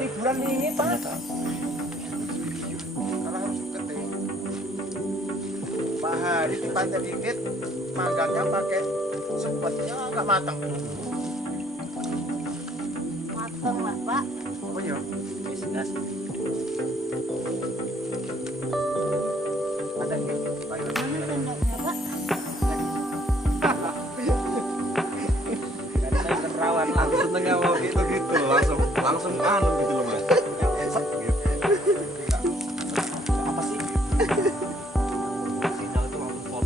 liburan ini Pak. Kalau harus keting. Pak Hari di pantai dikit, manggangnya pakai sepetnya nggak matang. Matang lah Pak. Oh iya. Bisnis. Ada nggak? Mana sendoknya Pak? Kan saya terawan langsung tengah mau gitu langsung anu gitu loh Mas. Esek gitu. apa sih? Sinyal itu langsung pop.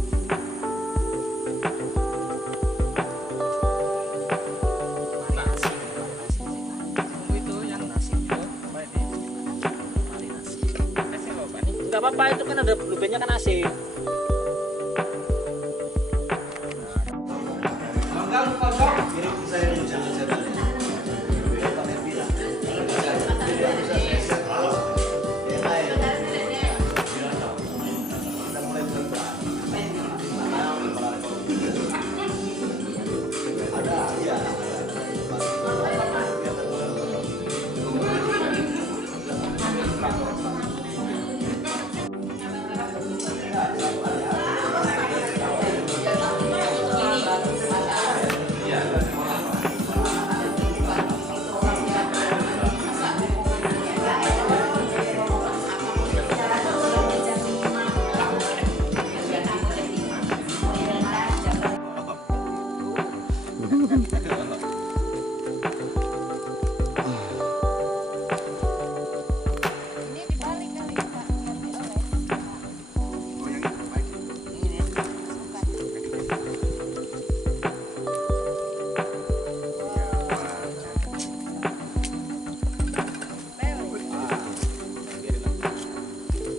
Itu yang nasi itu nggak apa-apa, itu kan ada blueberry-nya kan asin. Ini dibalik kali Pak, biar dioles.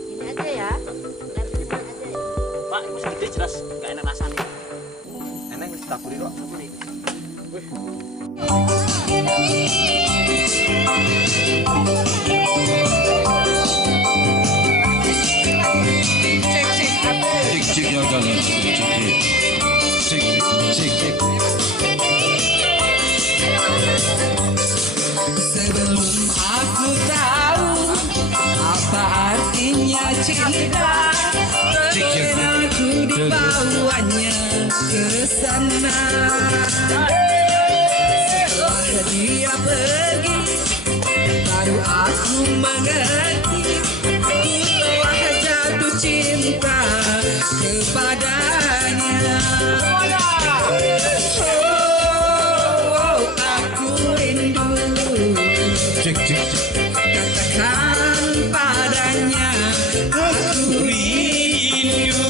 Ini aja ya. Nanti ini aja ya. Pak, ini segede jelas nggak enak rasanya. Enak wis tak beli kok. Cik ya jalan cik. Sebelum aku tahu apa artinya cinta, terlena aku dibawanya ke sana. Setelah dia pergi, baru aku mengerti, ku telah jatuh cinta kepadanya. Oh, aku rindu. Katakan padanya aku rindu.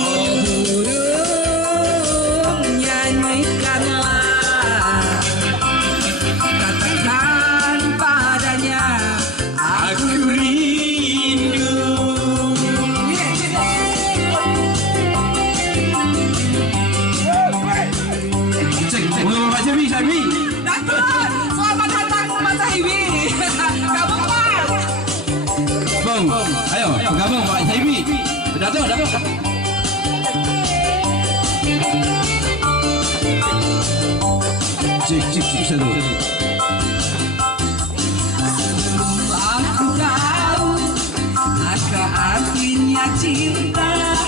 Oh burung nyanyikanlah, katakan padanya aku rindu. Cik, belum Pak Jabi. Datang, selamat datang Mas Iwi. Kamu Pak. Bang, ayo gabung Pak Jabi. Datang. Cik, sedu. Aku tahu apa artinya cinta,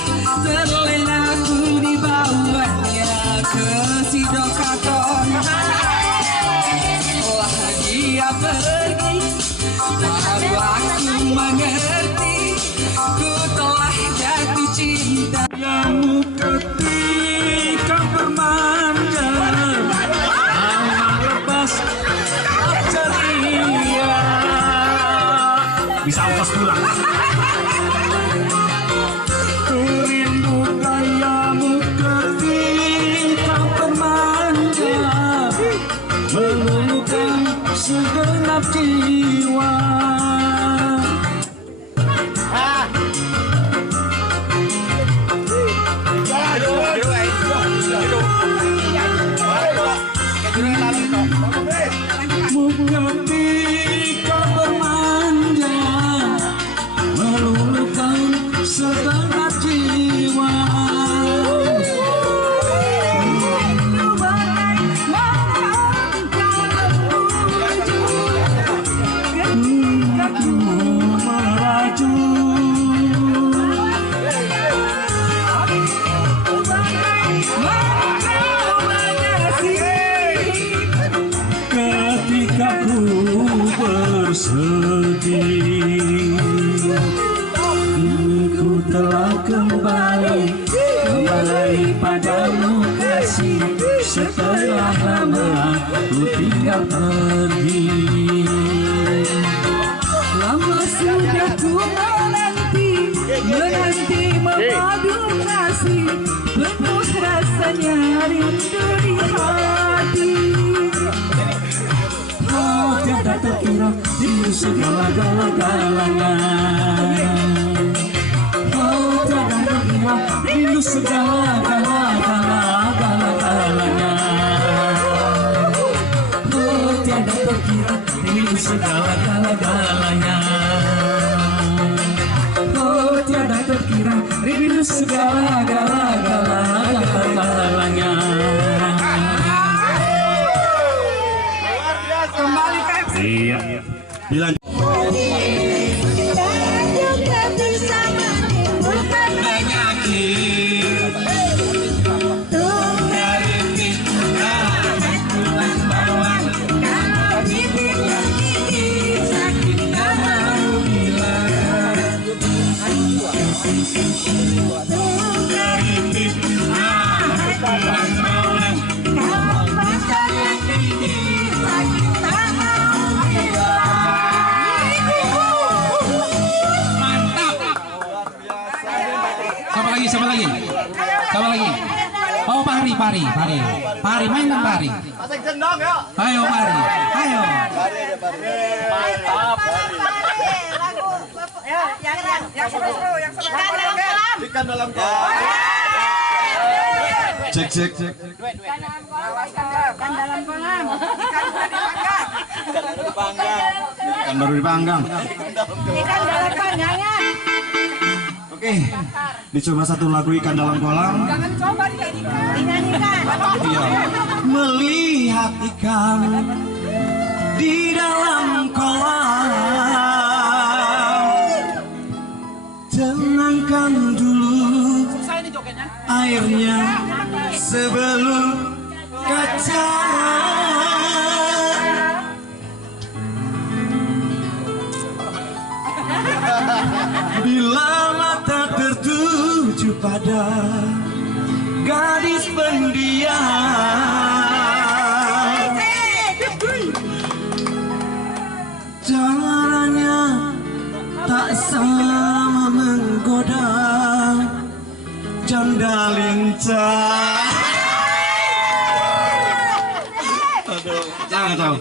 terlena aku dibawanya ke Sidokaton. Setelah dia pergi, baru aku mengerti, ku telah jatuh cinta. Yang ketika bermanja, awal lepas ceria. Bisa ongkos pulang. Ku rindu gayamu ketika bermanja, meluluhkan segenap jiwa. Aduh, sedih. Kini ku telah kembali padamu kasih. Setelah lama ku tinggal pergi. Lama sudah ku menanti memadu kasih. Penuh rasanya rindu di hati. Oh, tiada terkira di segala-galanya. Oh, tiada terkira di segala-galanya. Oh, tiada terkira di segala-galanya. Oh, tiada terkira di segala-galanya. Iya. Bilang juga bisa menimbulkan penyakit dari pikiran tulang bawang. Kalau bibir yang gigit sakit tak mau bilang. Dari pikiran tulang bawang. Kalau bibir yang gigit sakit tak mau bilang. Mantap. Siapa lagi? Oh, Pari, main dong Pari. Pasang sendok ya. Ayo Pari, ayo. Mantap. Ikan dalam kolam. Cek. ikan dalam kolam. Kan baru dipanggang. Ikan dalam panggangan. Oke, dicoba satu lagu ikan dalam kolam. Dinyanyikan. Iya. Melihat ikan di dalam kolam, tenangkan dulu airnya sebelum kaca. Bila mata tertuju pada gadis pendiam, caranya tak sama menggoda janda lincah. Aduh, jangan tahu.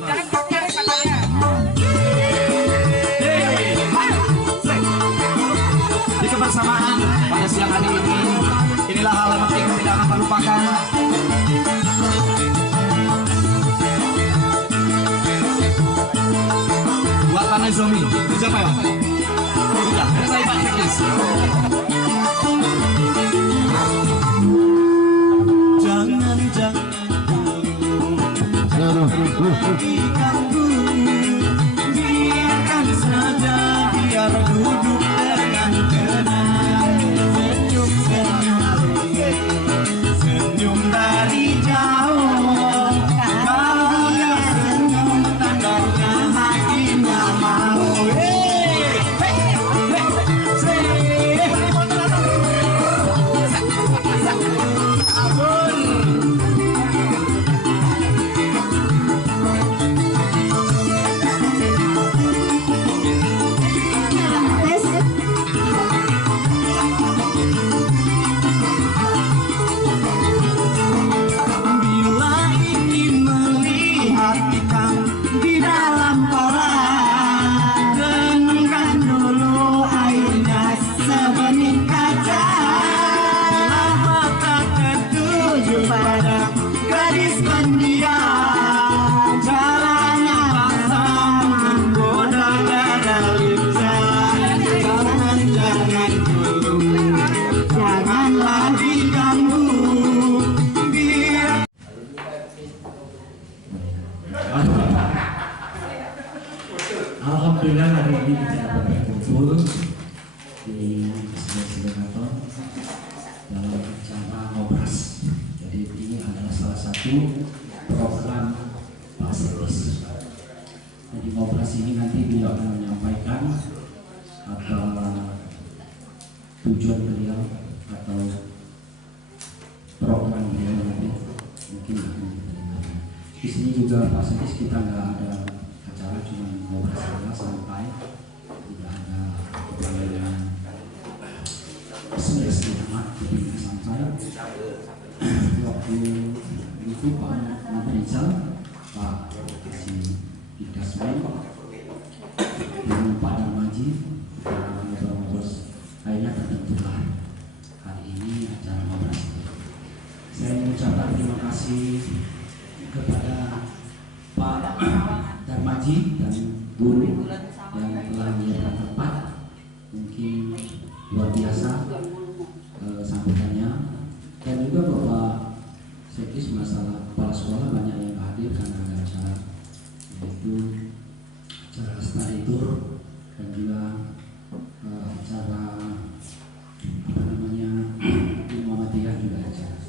Di kebersamaan pada siang hari ini, inilah hal yang tidak akan terlupakan. Buat Tanah Zombie, siapa ya? Udah, saya Pak Checklist. Jangan diganggu, biarkan saja, biar duduk dengan tenang. Senyum dari jauh, bahagia senyum tandanya hatinya mau. Bila ingin melihat ikan di dalam kolam, renungkan dulu airnya sebening kaca. Lama tak tertuju pada gadis pendiam, caranya pasang menggoda dada lincah. Jangan dulu, janganlah diganggu. Biar Alhamdulillah hari ini kita dapat berkumpul di Sidoarjo dalam acara ngobras. Jadi ini adalah salah satu program Pasir. Jadi ngobras ngobrol ini nanti beliau akan menyampaikan apa tujuan beliau atau program beliau nanti mungkin akan diterima. Di sini juga Pak Sekis kita nggak ada acara, cuma ngobrol saja santai, tidak ada kebanyakan semangat, jadi santai. Waktu itu Pak Menteri Pak Dikasmen dengan Pak Darmaji ngobrol-ngobrol, akhirnya terbentuklah hari ini acara ngobrol. Saya mengucapkan terima kasih kepada Pak Darmaji dan guru yang telah menyiapkan tempat, mungkin luar biasa sambutannya, dan juga Bapak Sekis masalah kepala sekolah banyak yang hadir karena ada acara, yaitu acara study tour dan juga acara apa namanya Muhammadiyah juga ada.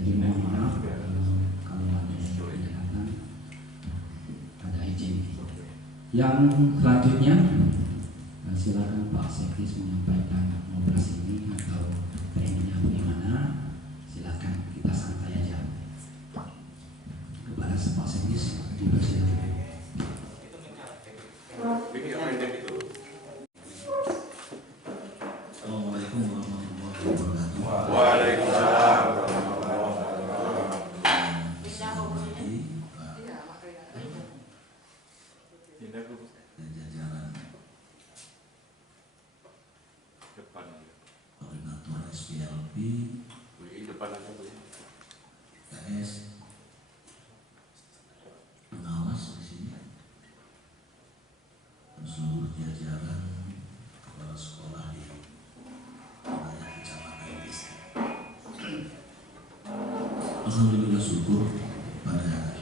Jadi mohon maaf kalau ada yang kelihatan, ada izin. Yang selanjutnya silakan Pak Sekis menyampaikan ngobrol ini atau trainingsnya bagaimana. Silakan, kita santai aja. Kepada Pak Sekis dipersilakan. Assalamualaikum warahmatullahi wabarakatuh. Waalaikumsalam. Jajaran koordinator SPLP, KS, pengawas di sini, dan seluruh jajaran kepala sekolah di wilayah Kecamatan Desa. Alhamdulillah, syukur pada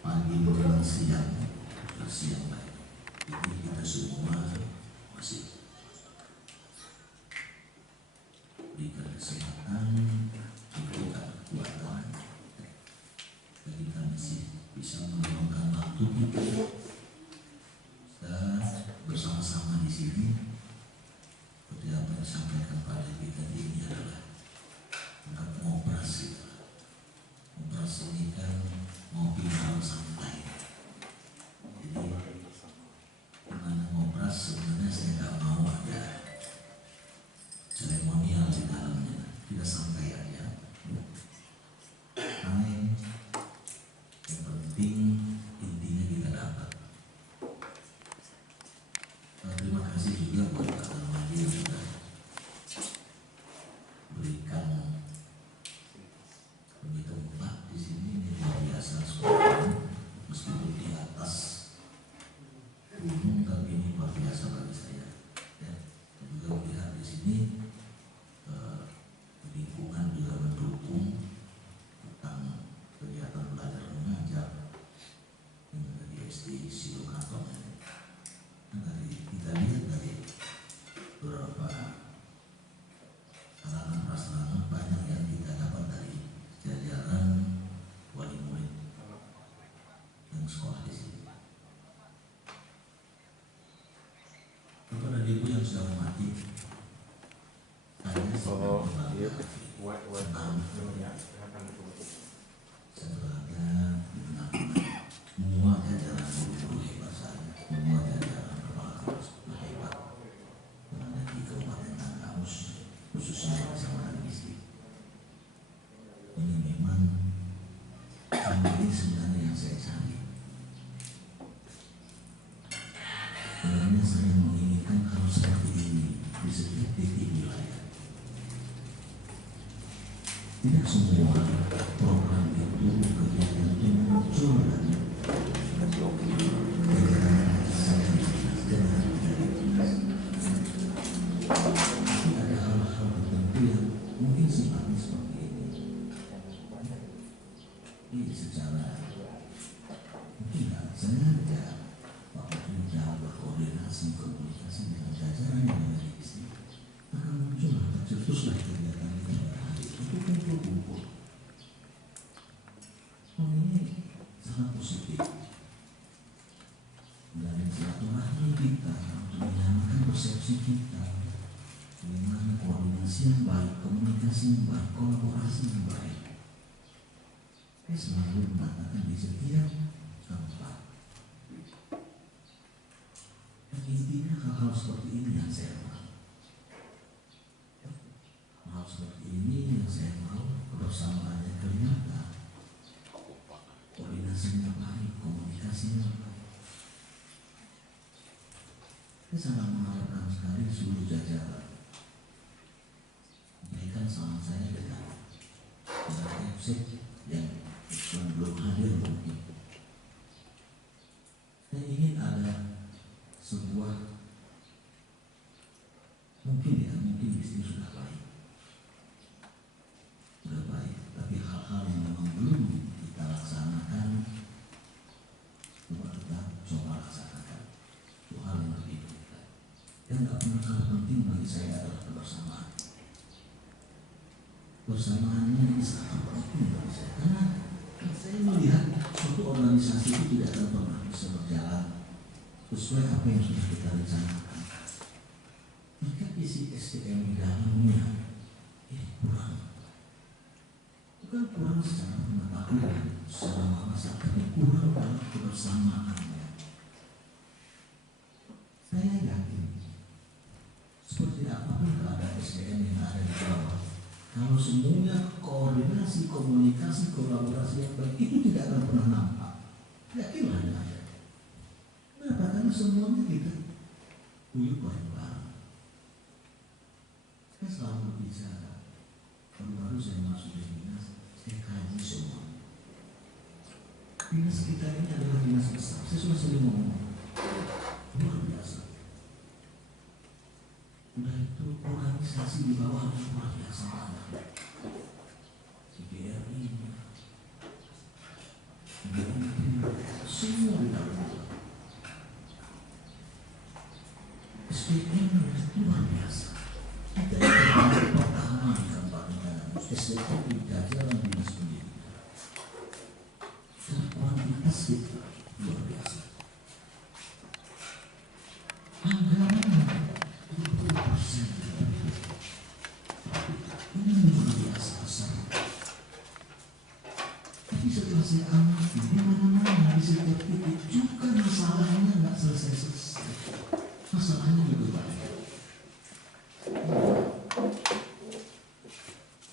pagi menjelang siang baik ini kita semua masih diberikan kesehatan, diberikan kekuatan, dan kita masih bisa meluangkan waktu kita dan bersama-sama di sini. Seperti apa yang disampaikan pada kita ini adalah untuk mengoperasi. Operasi ini kan ngopi hal santai. Jadi gimana ngobras sebenarnya saya nggak mau ada seremonial di dalamnya, tidak santai aja. Hai, yang penting intinya kita dapat. Terima kasih juga buat Pak Darmaji yang sudah berikan begitu tempat di sini. Ini luar biasa sekolah, meskipun di atas gunung, tapi ini luar biasa bagi saya. Ya, dan juga melihat di sini lingkungan juga mendukung tentang kegiatan belajar mengajar di SD Silokaton. Dan dari kita lihat dari beberapa sarana prasarana banyak yang kita dapat dari jajaran wali murid yang sekolah di sini. Bapak dan Ibu yang sudah mati, saya senang sebagai semua jajaran guru hebat saya, semua jajaran kepala sekolah hebat yang ada di Kabupaten Tanggamus, khususnya di Kecamatan Desa. Ini memang ini sebenarnya yang saya cari. Sebenarnya saya menginginkan hal seperti ini di setiap titik wilayah. Tidak semua program itu, kegiatan itu muncul dari tapi ada hal-hal tertentu yang mungkin sifatnya seperti ini. Ini secara mungkin nggak sengaja Bapak sudah berkoordinasi komunikasi dengan jajaran yang ada di sini, akan muncul tercetuslah kegiatan ini pada hari itu kumpul-kumpul. Oh, ini sangat positif. komunikasi yang baik, kolaborasi yang baik. Saya selalu mengatakan di setiap tempat. Dan intinya hal-hal seperti ini yang saya mau. Hal seperti ini yang saya mau, kebersamaannya kelihatan, koordinasinya baik, komunikasinya baik. Saya sangat mengharapkan sekali seluruh jajaran memberikan salam saya dengan FC yang belum hadir mungkin. Saya ingin ada sebuah mungkin istri sudah baik, tapi hal-hal yang memang belum kita laksanakan, coba kita laksanakan. Itu hal yang lebih penting. Yang tidak pernah kalah penting bagi saya adalah kebersamaan. Kebersamaannya ini sangat penting bagi saya, karena saya melihat suatu organisasi itu tidak akan pernah bisa berjalan sesuai apa yang sudah kita rencanakan. Maka isi SDM di dalamnya ini kurang. Bukan kurang secara pengetahuan, secara wawasan, tapi kurang dalam kebersamaannya. Saya yakin seperti apapun keadaan SDM yang ada di bawah, kalau semuanya koordinasi, komunikasi, kolaborasi yang baik itu tidak akan pernah nampak. Yakinlah dengan saya. Kenapa? Karena semuanya kita uyuk bareng-bareng. Saya selalu berbicara. Baru-baru saya masuk di dinas, saya kaji semua. Dinas kita ini adalah dinas besar. Saya sudah sering ngomong, luar biasa. Udah itu organisasi di bawah luar biasa banget. CBRI, semua di dalam. SDM luar biasa. Kita yang pertama di kabupaten SDM di jajaran dinas pendidikan. Dan kuantitas kita luar biasa. Anggaran 20% ini luar biasa besar. Tapi setelah saya amati di mana-mana di setiap titik juga masalahnya nggak selesai-selesai. Masalahnya lebih banyak.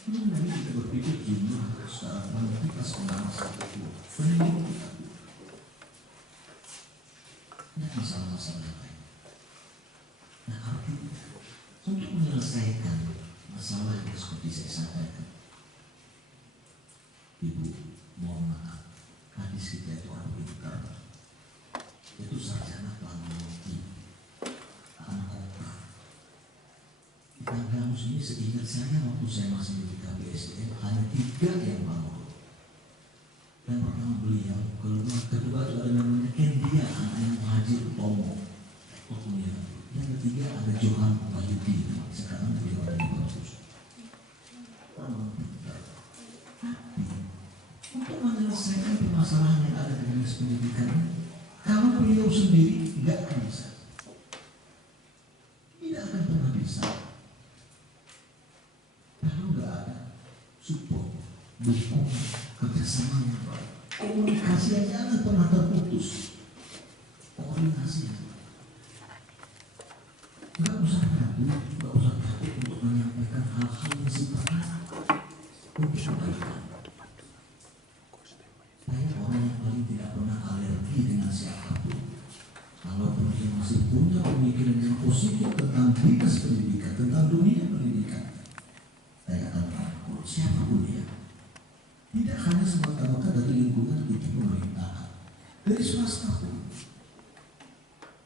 Ini kita berpikir jumlah secara kuantitas pengawasan itu penting kita. Ini masalah-masalah lain. Nah, artinya untuk menyelesaikan masalah yang seperti saya sampaikan, Ibu, mohon maaf, hadis kita itu orang pintar, itu sarjana planologi, anak kopra. Kita Gamus ini seingat saya waktu saya masih di KBSDM hanya 3 yang bangun. Yang pertama beliau, kedua itu ada namanya Kendia, anaknya Muhajir Tomo, yang ketiga ada Johan Bayuti, sekarang beliau ada di Bagus. Untuk menyelesaikan permasalahan yang ada di dinas pendidikan, kalau beliau sendiri nggak akan bisa, tidak akan pernah bisa. Kalau nggak ada support, dukung, kerjasama yang baik, komunikasi yang jangan pernah terputus, koordinasi yang baik. Nggak usah ragu, nggak usah takut untuk menyampaikan hal-hal yang sifatnya untuk kebaikan. Saya orang yang paling tidak pernah alergi dengan siapapun. Kalau dia masih punya pemikiran yang positif tentang dinas pendidikan, tentang dunia pendidikan, saya akan rangkul siapapun dia. Tidak hanya semata-mata dari lingkungan kita pemerintahan, dari swasta pun.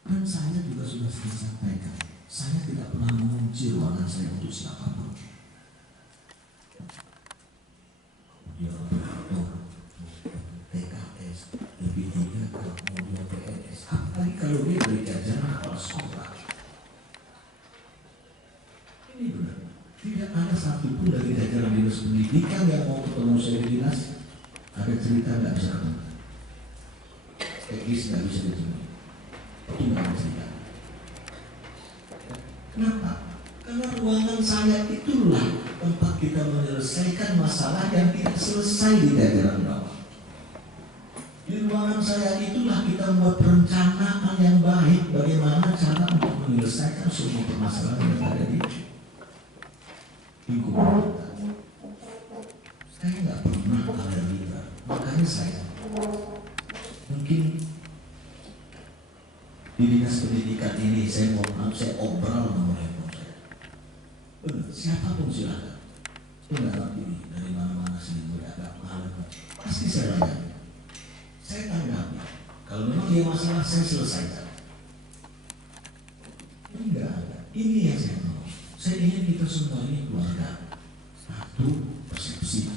Dan saya juga sudah sering sampaikan, saya tidak pernah mengunci ruangan saya untuk siapapun. Dia operator, TKS, lebih 3 kemudian PNS. Apalagi kalau dia dari jajaran kepala sekolah. Ini benar. Tidak ada satupun dari jajaran dinas pendidikan yang mau ketemu saya di dinas. Ada cerita nggak bisa ketemu. Teknis nggak bisa ketemu. Itu nggak ada cerita. Kenapa? Karena ruangan saya itulah tempat kita menyelesaikan masalah yang tidak selesai di jajaran bawah. Di ruangan saya itulah kita membuat perencanaan yang baik bagaimana cara untuk menyelesaikan semua permasalahan yang ada di lingkungan kita. Saya nggak pernah alergi, makanya saya mungkin di dinas pendidikan ini saya obral nomor handphone saya. Benar, siapapun silakan. Saya nggak ngerti dari mana-mana sini agak mahal, pasti saya layani. Saya tanggapi. Kalau memang dia masalah saya selesaikan. Ini nggak ada. Ini yang saya mau. Saya ingin kita semua ini keluarga. Satu persepsi.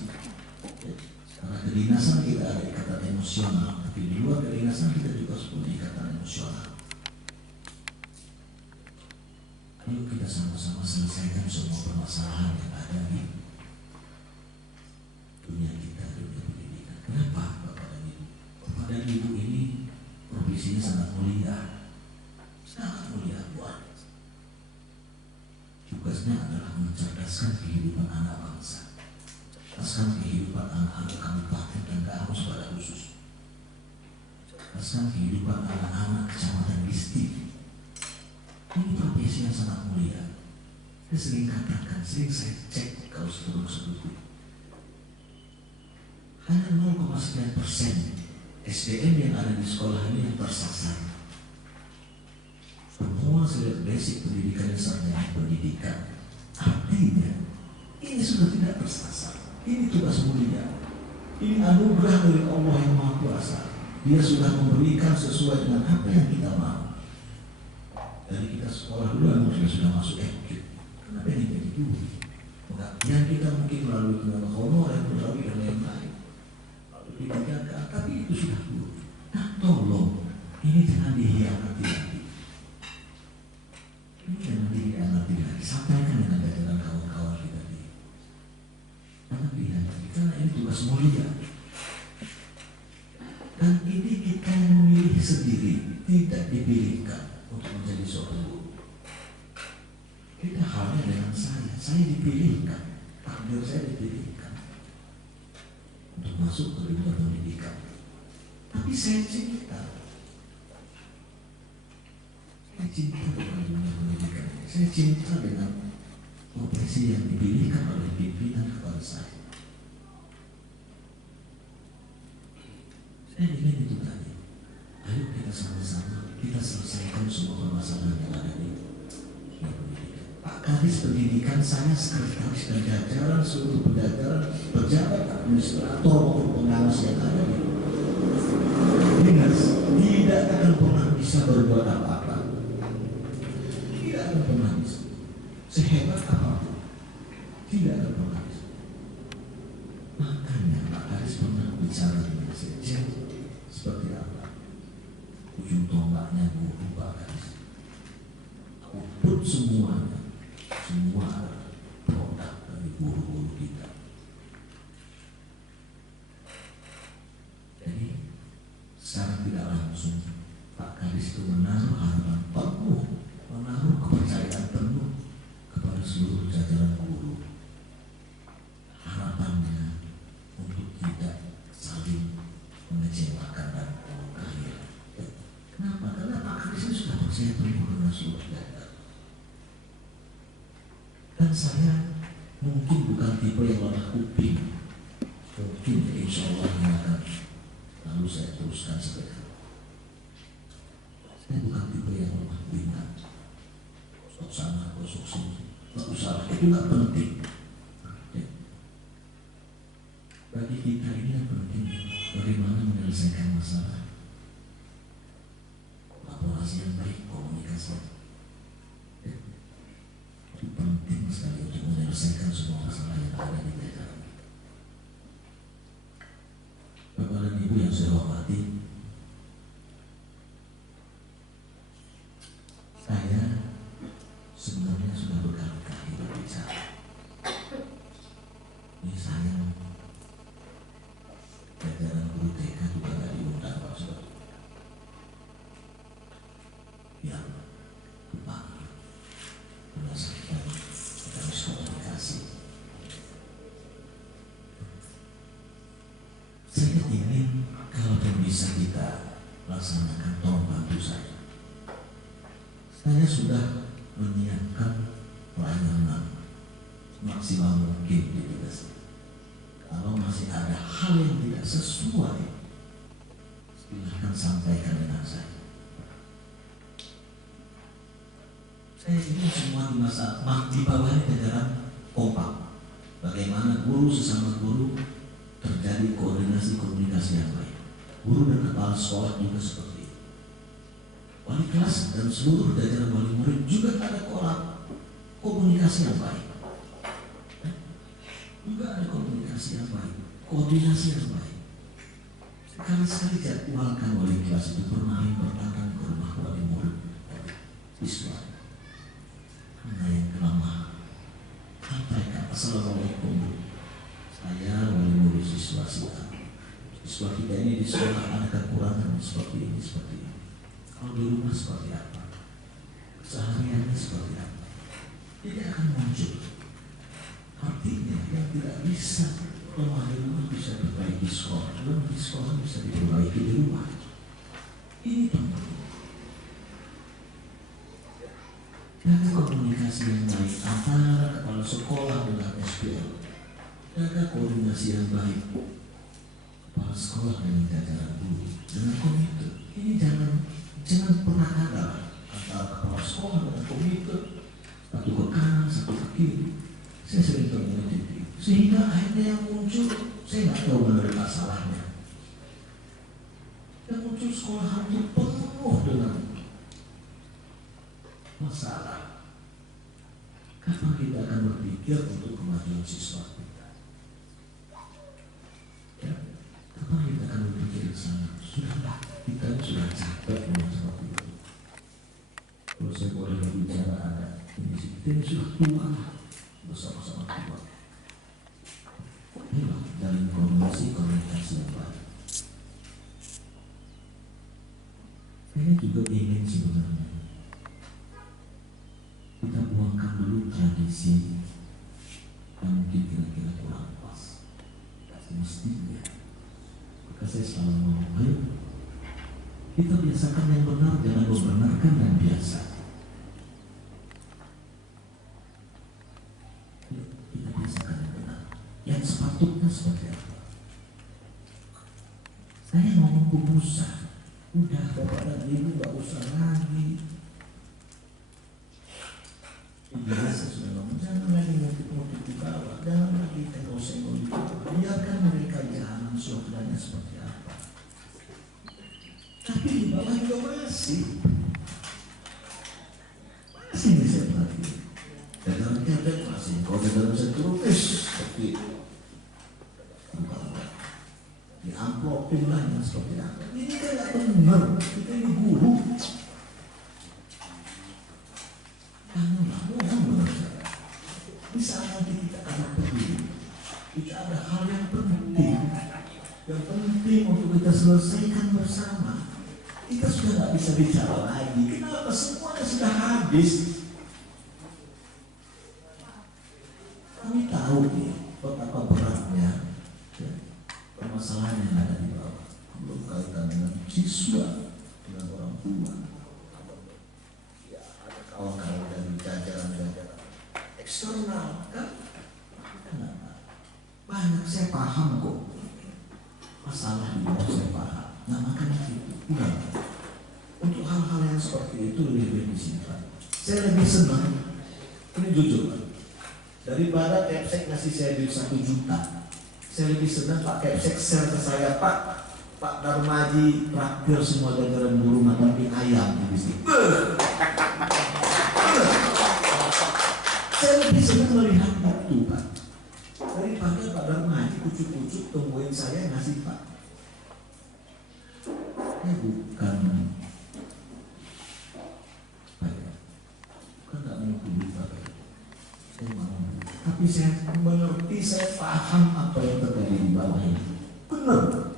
Karena kedinasan kita ada ikatan emosional, tapi di luar kedinasan kita juga punya ikatan emosional. Ayo kita sama-sama selesaikan semua permasalahan yang ada di dunia kita, dunia pendidikan. Kenapa Bapak dan Ibu? Bapak dan Ibu ini profesinya sangat mulia, buat. Tugasnya adalah mencerdaskan kehidupan anak bangsa, mencerdaskan kehidupan anak-anak kabupaten dan Kampus pada khusus, mencerdaskan kehidupan anak-anak kecamatan Gisti. Ini profesi yang sangat mulia. Saya sering katakan, sering saya cek kalau sebelum-sebelum hanya 0,9% SDM yang ada di sekolah ini yang tersasar. Semua sudah basic pendidikan sarjana pendidikan. Artinya ini sudah tidak tersasar. Ini tugas mulia. Ini anugerah dari Allah yang Maha Kuasa. Dia sudah memberikan sesuai dengan apa yang kita mau. Dari kita sekolah dulu harusnya sudah masuk FQ. Kenapa ini jadi dulu? Pengabdian kita mungkin melalui tenaga honorer, melalui yang lain-lain. Lalu ditinggalkan, tapi itu sudah dulu. Nah tolong, ini jangan dihianati lagi. Ini jangan dihianati lagi. Sampaikan dengan jajaran kawan-kawan kita ini. Jangan dihianati, karena ini tugas mulia. Dan ini kita yang memilih sendiri, tidak dipilihkan untuk menjadi seorang guru. Kita halnya dengan saya dipilihkan, takdir saya dipilihkan untuk masuk ke dunia pendidikan. Tapi saya cinta dengan dunia pendidikan. Saya cinta dengan profesi yang dipilihkan oleh pimpinan kepada saya. Saya ingin itu tadi. Ayo kita sama-sama kita selesaikan semua permasalahan yang ada di pendidikan. Pak Kadis Pendidikan, saya sekretaris dan jajaran seluruh pejabat administrator maupun pengawas yang ada di dinas tidak akan pernah bisa berbuat apa-apa. Tidak akan pernah bisa. Sehebat apapun, tidak akan pernah bisa. Makanya Pak Kadis pernah bicara dengan sekjen seperti apa ujung tombaknya guru Pak Kadis. Output semuanya, semua adalah produk dari guru-guru kita. Jadi secara tidak langsung Pak Kadis itu menaruh harapan penuh, menaruh kepercayaan penuh kepada seluruh jajaran guru. Harapannya untuk tidak saling mengecewakan dan kaya. Kenapa? Karena Pak Kadis sudah percaya penuh dengan seluruh jajaran. Dan saya mungkin bukan tipe yang lemah kuping. Mungkin insya Allah ini akan lalu saya teruskan seperti itu. Saya bukan tipe yang lemah kuping. Gosok sana, gosok sini. Gak usah, itu gak penting. Bagi kita ini yang penting bagaimana menyelesaikan masalah. Kolaborasi yang baik, komunikasi. Itu penting sekali untuk menyelesaikan semua masalah yang ada di jajaran. Bapak dan Ibu yang saya hormati, saya sebenarnya sudah berkali-kali berbicara. Ini saya jajaran guru TK juga tidak diundang Pak Sobat. Yang dipanggil berdasarkan mekanisme komunikasi Saya ingin kalau bisa kita laksanakan, tolong bantu saya. Saya sudah menyiapkan pelayanan maksimal mungkin di desa. Kalau masih ada hal yang tidak sesuai, silahkan sampaikan dengan saya. Saya ingin semua di bawahnya jajaran kompak. Bagaimana guru sesama guru terjadi koordinasi komunikasi yang baik. Guru dan kepala sekolah juga seperti itu. Wali kelas dan seluruh jajaran wali murid juga ada komunikasi yang baik. Juga ada komunikasi yang baik, koordinasi yang baik. Sekali-sekali jadwalkan wali kelas itu bermain bertandang ke rumah wali murid, siswa. Karena yang kelemahan, sampaikan assalamualaikum. Saya wali murid siswa siswa kita ini di sekolah ada kekurangan seperti ini. Kalau di rumah seperti apa? Sehariannya seperti apa? Tidak akan muncul. Artinya yang tidak bisa lemah di rumah bisa diperbaiki di sekolah, lemah di sekolah bisa diperbaiki di rumah. Ini penting. Jaga komunikasi yang baik antara kepala sekolah dengan SPL. Jaga koordinasi yang baik kepala sekolah dengan jajaran guru dengan komite. Ini jangan pernah ada antara kepala sekolah dengan komite, satu ke kanan, satu ke kiri. Saya sering terjadi sehingga akhirnya yang muncul, saya nggak tahu mana masalahnya. Yang muncul sekolah itu penuh dengan masalah. Kapan kita akan berpikir untuk kemajuan siswa kita? Ya, kapan kita akan berpikir ke sana? Sudahlah, kita sudah capek dengan seperti itu. Kalau saya boleh bicara ada ini sudah tua bersama-sama tua. Inilah dalam komunikasi yang baik. Saya juga ingin sebenarnya kita buangkan dulu tradisi yang mungkin kira-kira kurang pas. Semestinya, maka saya selalu ngomong, ayo kita biasakan yang benar, jangan membenarkan yang biasa. Kita biasakan yang benar, yang sepatutnya seperti apa. Saya ngomong ke Musa, udah bapak dan ibu gak usah lagi. Biasa sudah ngomong, jangan lagi motif-motif di bawah, jangan lagi senggol-senggol di bawah. Biarkan mereka jalan surganya seperti apa. Tapi di bawah juga masih bisa berarti. Jajaran masih, kalau jajaran seterus seperti di amplopin lah yang seperti apa. Ini kan gak benar, kita ini guru. Di saat nanti kita akan pergi, kita ada hal yang penting untuk kita selesaikan bersama. Kita sudah tidak bisa bicara lagi. Kenapa semuanya sudah habis? Kami tahu nih betapa beratnya ya, permasalahan yang ada di bawah. Belum kaitan dengan siswa, dengan orang tua. Ya, ada kawan-kawan dari jajaran-jajaran eksternal kan? Banyak saya paham kok. Masalah di bawah saya paham. Nah makanya itu. Nah, untuk hal-hal yang seperti itu lebih disimpan. Saya lebih senang, ini jujur, daripada Kepsek ngasih saya duit 1 juta. Saya lebih senang Pak Kepsek share ke saya, Pak Darmaji traktir semua jajaran guru makan mie ayam di sini. Saya lebih senang melihat itu, Pak. Daripada Pak Darmaji kucuk-kucuk tungguin saya ngasih Pak. Saya bukan nggak mau duit Pak. Saya mau, tapi saya mengerti, saya paham apa yang terjadi di bawah ini. Benar,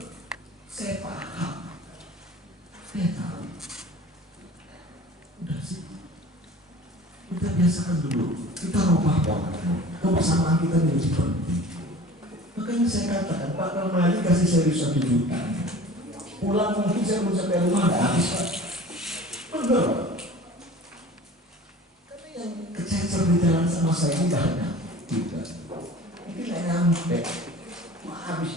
saya paham, saya tahu. Udah sih, kita biasakan dulu, kita rubah pola kebersamaan kita menjadi penting. Makanya saya katakan Pak Darmaji kasih saya 1 juta. Pulang mungkin saya belum sampai rumah nggak habis Pak. Benar Pak. Karena yang kececer di jalan sama saya ini banyak juga. Mungkin nggak nyampe, habis.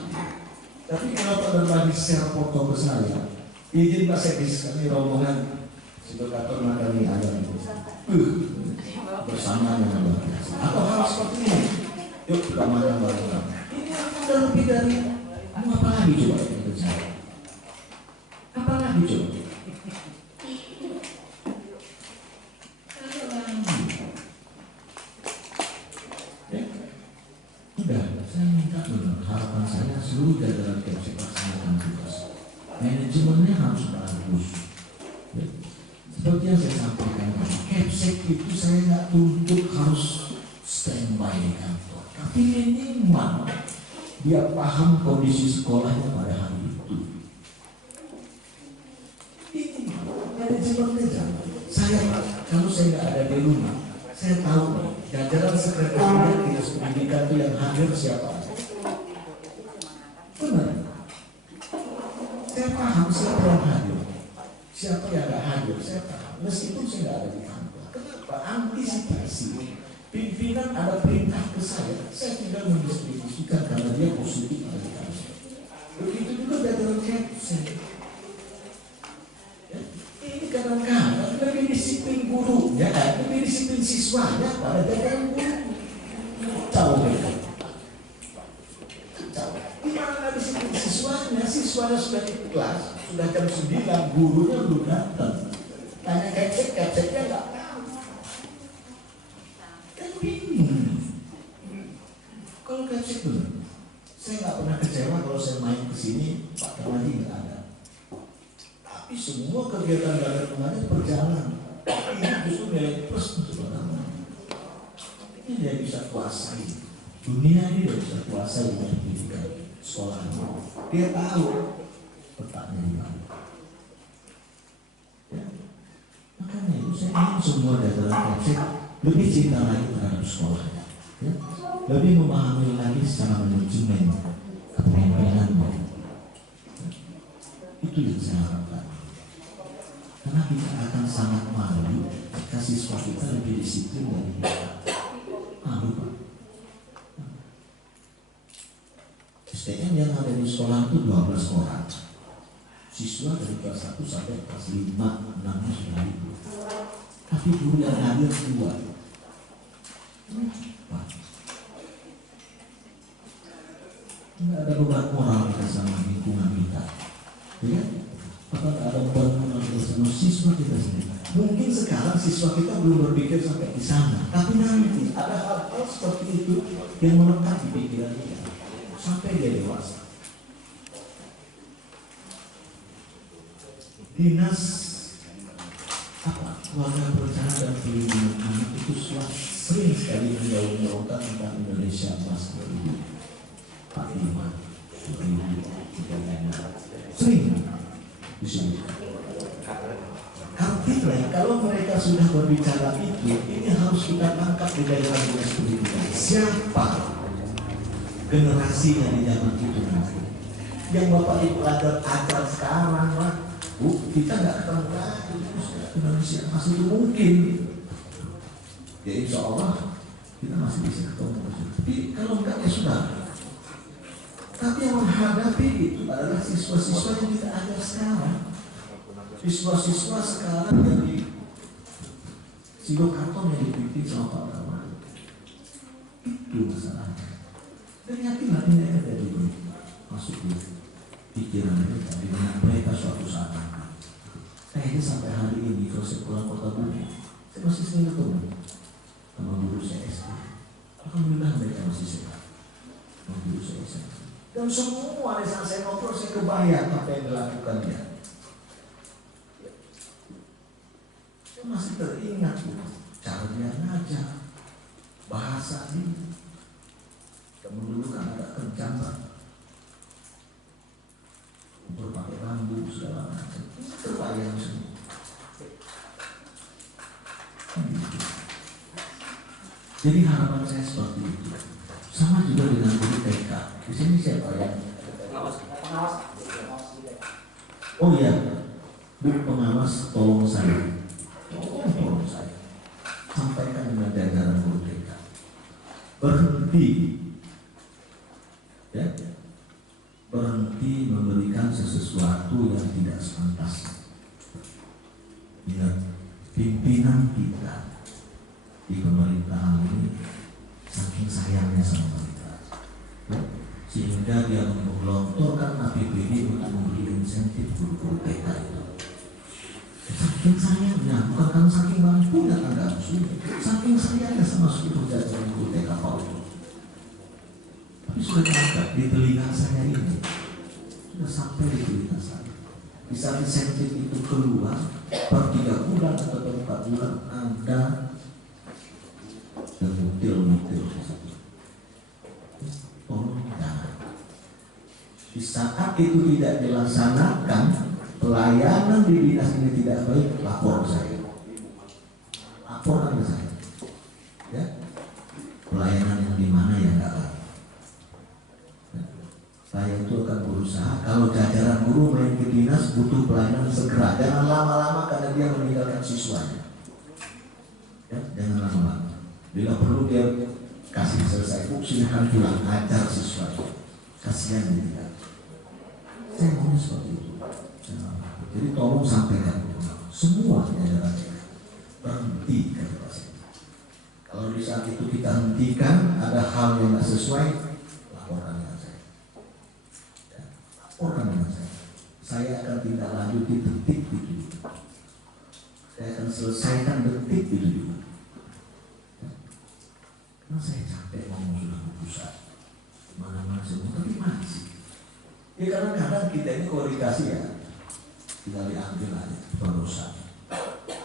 Tapi kalau Pak berbagi share foto ke saya, izin Pak Sekis, kami rombongan Sidokator Madani ada bersama dengan luar biasa. Atau hal seperti ini, yuk kita makan bareng. Ini udah lebih dari mau apa lagi coba itu saya? Apa lagi coba? Udah, saya minta benar. Harapan saya seluruh jajaran Kepsek laksanakan tugas. Manajemennya harus bagus. Ya. Seperti yang saya sampaikan, Kepsek itu saya nggak tuntut harus standby di kantor. Tapi minimal dia paham kondisi sekolahnya pada hari itu. Ini manajemennya. Saya kalau saya nggak ada di rumah, saya tahu nih, jajaran sekretariat dinas pendidikan itu yang hadir siapa? Benar. Saya paham siapa yang hadir, siapa yang nggak hadir, saya paham. Meskipun saya nggak ada di kantor. Kenapa? Antisipasi. Pimpinan ada perintah ke saya tidak mendistribusikan karena dia positif ada di kantor. Begitu juga jajaran Kepsek. Ini kadang-kadang lebih disiplin gurunya, lebih disiplin siswanya pada jajaran guru. Tahu mereka? Tahu. Gimana nggak disiplin siswanya sudah di kelas, sudah jam 9, gurunya belum datang. Tanya Kepseknya nggak tahu. Kan bingung. Kalau Kepsek benar, saya nggak pernah kecewa kalau saya main ke sini, Pak Kamadi nggak ada. Tapi semua kegiatan dalam kemarin berjalan. Ini justru nilai plus untuk teman-teman. Ini dia bisa kuasai. Dunia ini dia bisa kuasai dengan pendidikan sekolah. Dia tahu letaknya di mana. Ya. Makanya itu saya ingin semua jajaran Kepsek lebih cinta lagi terhadap sekolahnya. Ya. Lebih memahami lagi secara manajemen kepemimpinannya. Itu yang saya harapkan. Karena kita akan sangat malu jika siswa kita lebih disiplin dari kita. Malu Pak. STM yang ada di sekolah itu 12 orang. Siswa dari kelas 1 sampai kelas 5, 6 sudah itu. Tapi guru yang hadir 2. Pak. Tidak ada beban moral kita sama lingkungan kita. Ya? Apakah ada beban moral sama siswa kita sendiri? Mungkin sekarang siswa kita belum berpikir sampai di sana, tapi nanti ada hal-hal seperti itu yang melekat di pikiran kita sampai dia dewasa. Dinas keluarga berencana dan perlindungan anak itu sering sekali mengaungkan tentang Indonesia Emas 2045, 2035, sering disebutkan. Artinya kalau mereka sudah berbicara itu, ini harus kita tangkap di dalam dinas pendidikan. Siapa generasinya di zaman itu nanti? Yang Bapak Ibu ajar sekarang, Pak. Kita nggak ketemu lagi. Indonesia masih itu mungkin. Ya insya Allah kita masih bisa ketemu. Tapi kalau enggak ya sudah. Tapi yang menghadapi itu adalah siswa-siswa yang kita ajar sekarang. Siswa-siswa sekarang dari Sidokator yang dipimpin sama Pak Kamal. Itu masalahnya. Dan yakinlah ini ada dulu masuk di pikiran mereka, di mana mereka suatu saat akan. Kayaknya sampai hari ini kalau saya pulang kota Bumi, saya masih sering ketemu sama guru saya SD. Alhamdulillah mereka masih sehat. Sama guru saya SD. Dan semua di saat saya ngobrol saya kebayang apa yang dilakukan dia. Saya masih teringat cara dia ngajar, bahasa dia. Kamu dulu kan agak kencang Pak, berpakai bambu segala macam, terbayang semua. Jadi harapan saya seperti itu. Sama juga dengan guru TK. Di sini siapa yang Oh iya, Bu pengawas, tolong saya, sampaikan dengan jajaran Merdeka, berhenti, ya, berhenti memberikan sesuatu yang tidak sepantasnya. Ingat, pimpinan kita di pemerintahan ini saking sayangnya sama kita, ya, sehingga dia menggelontorkan APBD untuk memberi insentif guru-guru TK itu. Saking sayangnya, bukan karena saking mampunya Anda harus, saking sayangnya sama seluruh jajaran guru TK Pak. Tapi sudah sampai di telinga saya ini, sudah sampai di telinga saya. Di saat insentif itu keluar per 3 bulan atau per 4 bulan Anda mutil-mutil. Tolong jangan. Di saat itu tidak dilaksanakan, pelayanan di dinas ini tidak baik, lapor saya. Laporkan ke saya. Ya. Pelayanan yang di mana ya enggak baik. Saya itu akan berusaha, kalau jajaran guru main ke dinas butuh pelayanan segera, jangan lama-lama karena dia meninggalkan siswanya. Ya, jangan lama-lama. Bila perlu dia kasih selesai, silahkan pulang, ajar siswanya. Kasihan dia. Saya mau seperti itu. Jadi tolong sampaikan semua jajaran berhenti kata saya. Kalau di saat itu kita hentikan, ada hal yang tidak sesuai, laporkan dengan saya. Laporkan dengan saya. Saya akan tindak lanjuti detik itu. Saya akan selesaikan detik itu. Karena saya capek ngomong sudah pusat, mana-mana semua, tapi masih. Ya kadang-kadang kita ini komunikasi ya, tinggal diambil aja perusahaan.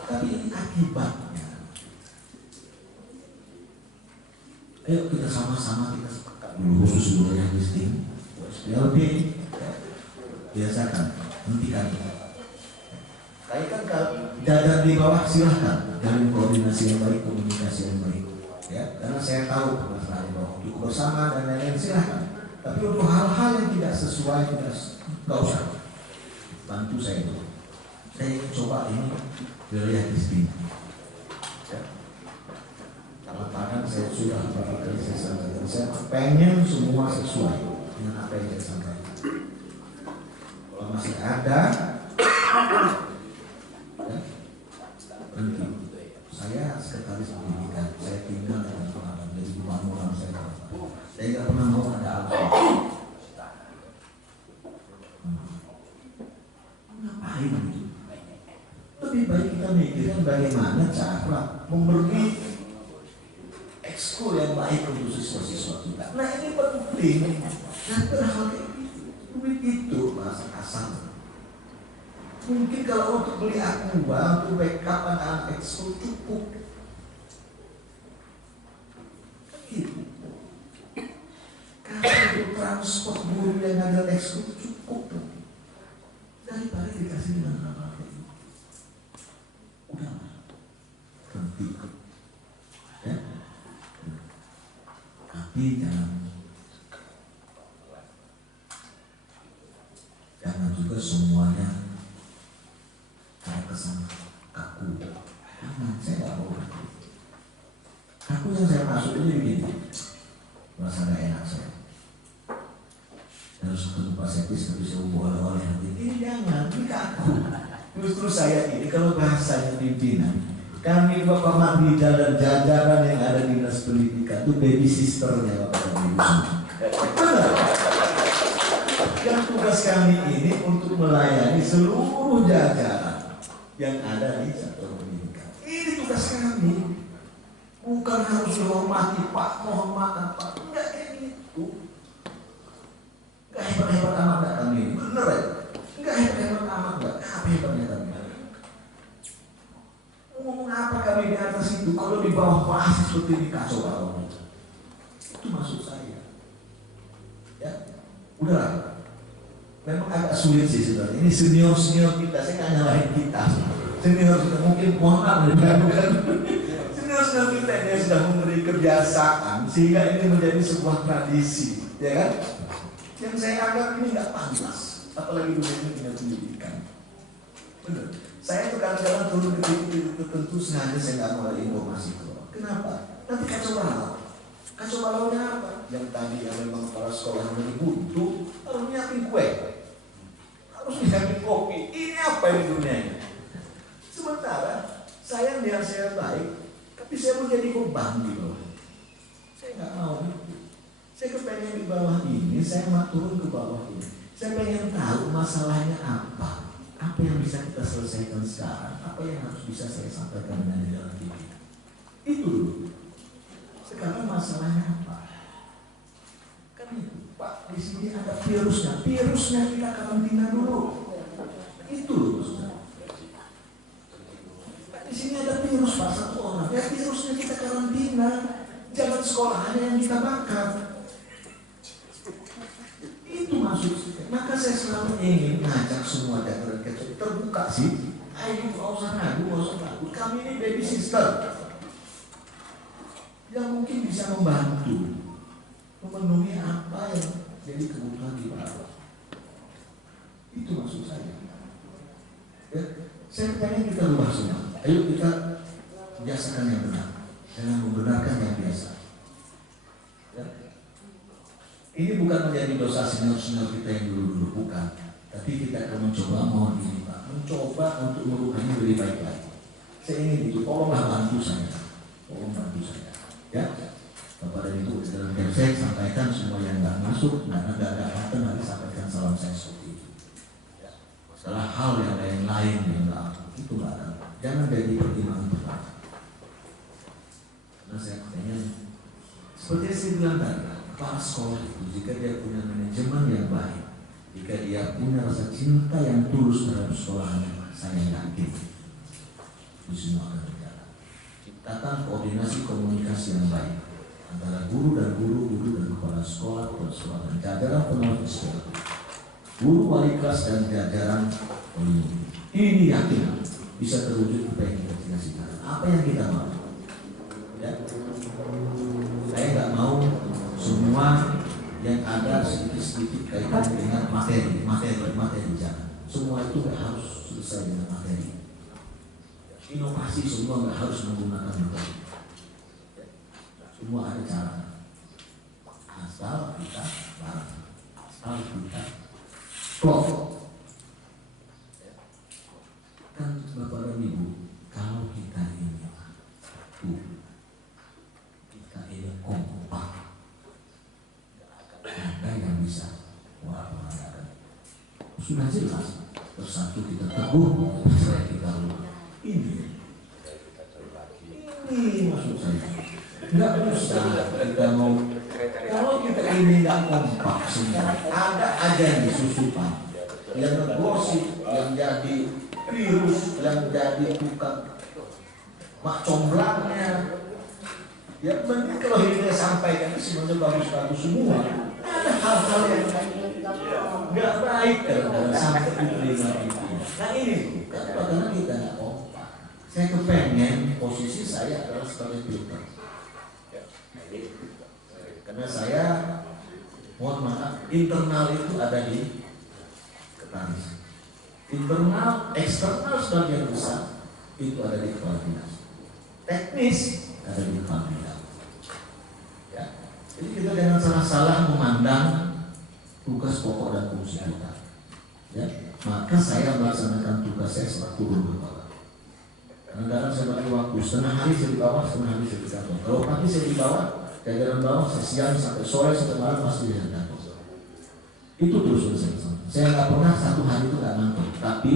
Tapi ini akibatnya. Ayo kita sama-sama kita sepakat dulu khusus wilayah listing, SPLB, biasakan, hentikan. Kaitan jajar di bawah silahkan jalin koordinasi yang baik, komunikasi yang baik. Ya, karena saya tahu masalah di bawah untuk bersama dan lain-lain silahkan. Tapi untuk hal-hal yang tidak sesuai, tidak usah. Bantu saya dulu. Saya ingin coba ini wilayah listing. Ya. Kalau tangan saya sudah beberapa kali saya sampaikan, saya pengen semua sesuai dengan apa yang saya sampaikan. Kalau masih ada, ya, berhenti. Saya sekretaris pendidikan, saya tinggal dengan pengalaman dari rumah orang saya. Saya tidak pernah mau ada apa. Ngapain itu? Lebih baik kita mikirkan bagaimana cara memberi ekskul yang baik untuk siswa-siswa kita. Nah ini penting. Nah terhal duit itu bahasa kasar. Mungkin kalau untuk beli aqua, untuk backup anak-anak ekskul cukup. Gitu. Kalau untuk transport guru yang ada ekskul cukup. Daripada dikasih dengan apa-apa itu. Udah berhenti. Ya. Tapi jangan juga semuanya kayak kesan kaku. Jangan, saya nggak mau kaku. Kaku yang saya masuk ini begini, merasa nggak enak saya. Harus ketemu Pak Sepis, tapi saya oleh-oleh nanti. Ini jangan, ini kaku. Justru saya ini kalau bahasanya pimpinan, kami Bapak Mardija dan jajaran yang ada di dinas pendidikan itu baby sisternya Bapak dan Ibu semua. Benar. Yang tugas kami ini untuk melayani seluruh jajaran yang ada di sektor pendidikan. Ini tugas kami. Bukan harus dihormati Pak, mohon maaf Pak. Enggak kayak gitu. Enggak hebat-hebat amat enggak kami ini. Bener ya? Enggak hebat-hebat amat enggak. Apa hebatnya kami? Ngomong apa kami di atas itu? Kalau di bawah pasti seperti ini kacau kalau itu maksud saya. Ya, udahlah. Memang agak sulit sih sebenarnya. Ini senior-senior kita, saya nggak nyalahin kita. Senior sudah mungkin mohon maaf bukan. Senior-senior kita ini sudah memberi kebiasaan sehingga ini menjadi sebuah tradisi, ya kan? yang saya anggap ini nggak pantas, apalagi dunia ini punya pendidikan. Benar. Saya tuh kadang-kadang turun ke titik tertentu sengaja saya nggak mau ada informasi keluar. Kenapa? Nanti kacau balau. Kacau balaunya apa? Yang tadi yang memang kepala sekolah yang lagi buntu harus nyiapin kue, harus nyiapin kopi. Ini apa ini dunia ini? Sementara saya niat saya baik, tapi saya mau jadi beban di bawah. Saya nggak mau itu. Saya kepengen di bawah ini, saya mau turun ke bawah ini. Saya pengen tahu masalahnya apa yang bisa kita selesaikan sekarang, apa yang harus bisa saya sampaikan dengan di dalam diri. Itu dulu. Sekarang masalahnya apa? Kan itu, Pak, di sini ada virusnya. Virusnya kita karantina dulu. Itu loh, Saudara. Pak, di sini ada virus, Pak, satu orang. Ya virusnya kita karantina. Jangan sekolahannya yang kita bakar. Itu maksud saya. Maka saya selalu ingin ngajak semua jajaran kecil terbuka sih. Ayo, nggak usah ragu, nggak usah takut. Kami ini baby sister yang mungkin bisa membantu memenuhi apa yang jadi kebutuhan di bawah. Itu maksud saya. Ya, saya pengen kita ubah semua. Ayo kita biasakan yang benar, jangan membenarkan yang biasa. Ya. Ini bukan menjadi dosa senior-senior kita yang dulu-dulu, bukan. Tapi kita akan mencoba, mohon ini Pak, mencoba untuk merubahnya lebih baik lagi. Saya ingin itu, tolonglah bantu saya, tolong bantu saya. Ya, Bapak dan Ibu dalam saya sampaikan semua yang nggak masuk, nggak ada paten, nanti sampaikan salam saya seperti itu. Ya. Masalah hal yang lain-lain yang nggak itu nggak ada. Jangan jadi pertimbangan pertama. Karena saya pengen seperti yang saya bilang tadi, kepala sekolah itu jika dia punya manajemen yang baik, jika dia punya rasa cinta yang tulus terhadap sekolahannya, saya yakin itu semua akan berjalan. Ciptakan koordinasi komunikasi yang baik antara guru dan kepala sekolah dan jajaran pengawas sekolah, guru wali kelas dan jajaran pelindung. Ini yakin bisa terwujud apa yang kita cita-citakan, apa yang kita mau. Ya. Saya nggak mau semua yang ada sedikit-sedikit kaitan dengan materi jangan. Semua itu nggak harus selesai dengan materi. Inovasi semua nggak harus menggunakan materi. Semua ada cara. Asal kita bareng, asal kita klop. Kan Bapak dan Ibu, kalau kita ini kompak, ada yang bisa mengadakan. Sudah jelas, bersatu kita teguh, bersatu kita lupa. Ini maksud saya. Nggak usah kita mau. Kalau kita ini nggak kompak semua, ada aja yang disusupan, yang ngegosip, yang jadi virus, yang jadi tukang mak comblangnya. Ya mending kalau ini sampaikan semuanya bagus-bagus semua. Ada hal-hal yang nggak baik kalau sampai diterima itu. Nah ini bukan karena kita nggak kompak. Saya kepengen posisi saya adalah sebagai filter. Karena saya mohon maaf, internal itu ada di Ketanis. Internal, eksternal sebagian besar itu ada di kepala dinas. Teknis ada di kepala dinas. Ya. Jadi kita jangan salah-salah memandang tugas pokok dan fungsi kita. Ya. Maka saya melaksanakan tugas saya selaku guru kepala. Kadang-kadang saya bagi waktu setengah hari saya di bawah, setengah hari saya di kantor. Kalau pagi saya di bawah, jajaran bawah saya siang sampai sore sampai malam pasti di kantor. Itu terus selesai. Saya nggak pernah satu hari itu nggak ngantor, tapi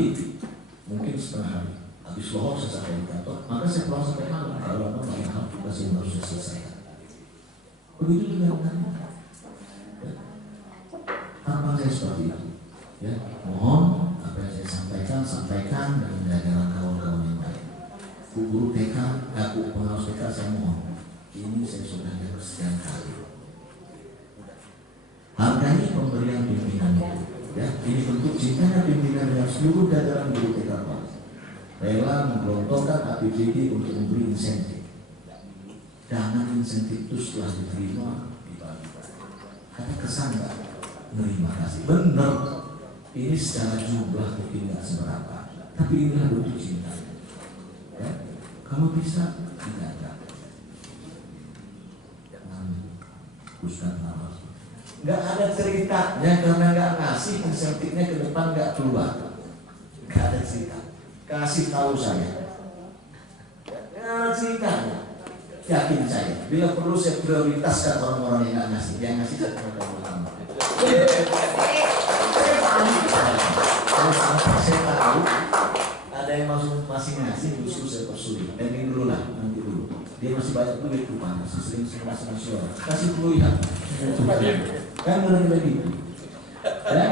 mungkin setengah hari. Habis lohok saya sampai di kantor, maka saya pulang sampai malam. Kalau ada banyak hal tugas yang harus saya selesaikan. Begitu juga dengan ya. Harapan saya seperti itu. Ya, mohon apa yang saya sampaikan dengan jajaran kawan-kawan yang lain. Guru TK, aku pengawas TK saya mohon. Ini saya sudah dengar sekian kali. Hargai pemberian pimpinan itu. Ya, ini bentuk cintanya pimpinan dengan seluruh jajaran guru TK Pak. Rela menggelontorkan APBD untuk memberi insentif. Jangan insentif itu setelah diterima dibagi. Ada kesan nggak? menerima kasih. Benar, ini secara jumlah mungkin nggak seberapa, tapi inilah bentuk cinta. Ya, kalau bisa dijaga. Jangan Ustaz malas. Nggak ada ceritanya karena nggak ngasih insentifnya ke depan nggak keluar. Nggak ada cerita. Kasih tahu saya. Nggak ada ceritanya. Yakin saya. Bila perlu saya prioritaskan orang-orang yang nggak ngasih. Yang ngasih kepada ulama. Saya tahu ada yang masih ngasih justru saya persulit. Dan ini dulu lah, nanti dulu. Dia masih banyak duit rupanya, masih sering ngasih suara. Kasih dulu ya. Kan benar-benar gitu. Ya,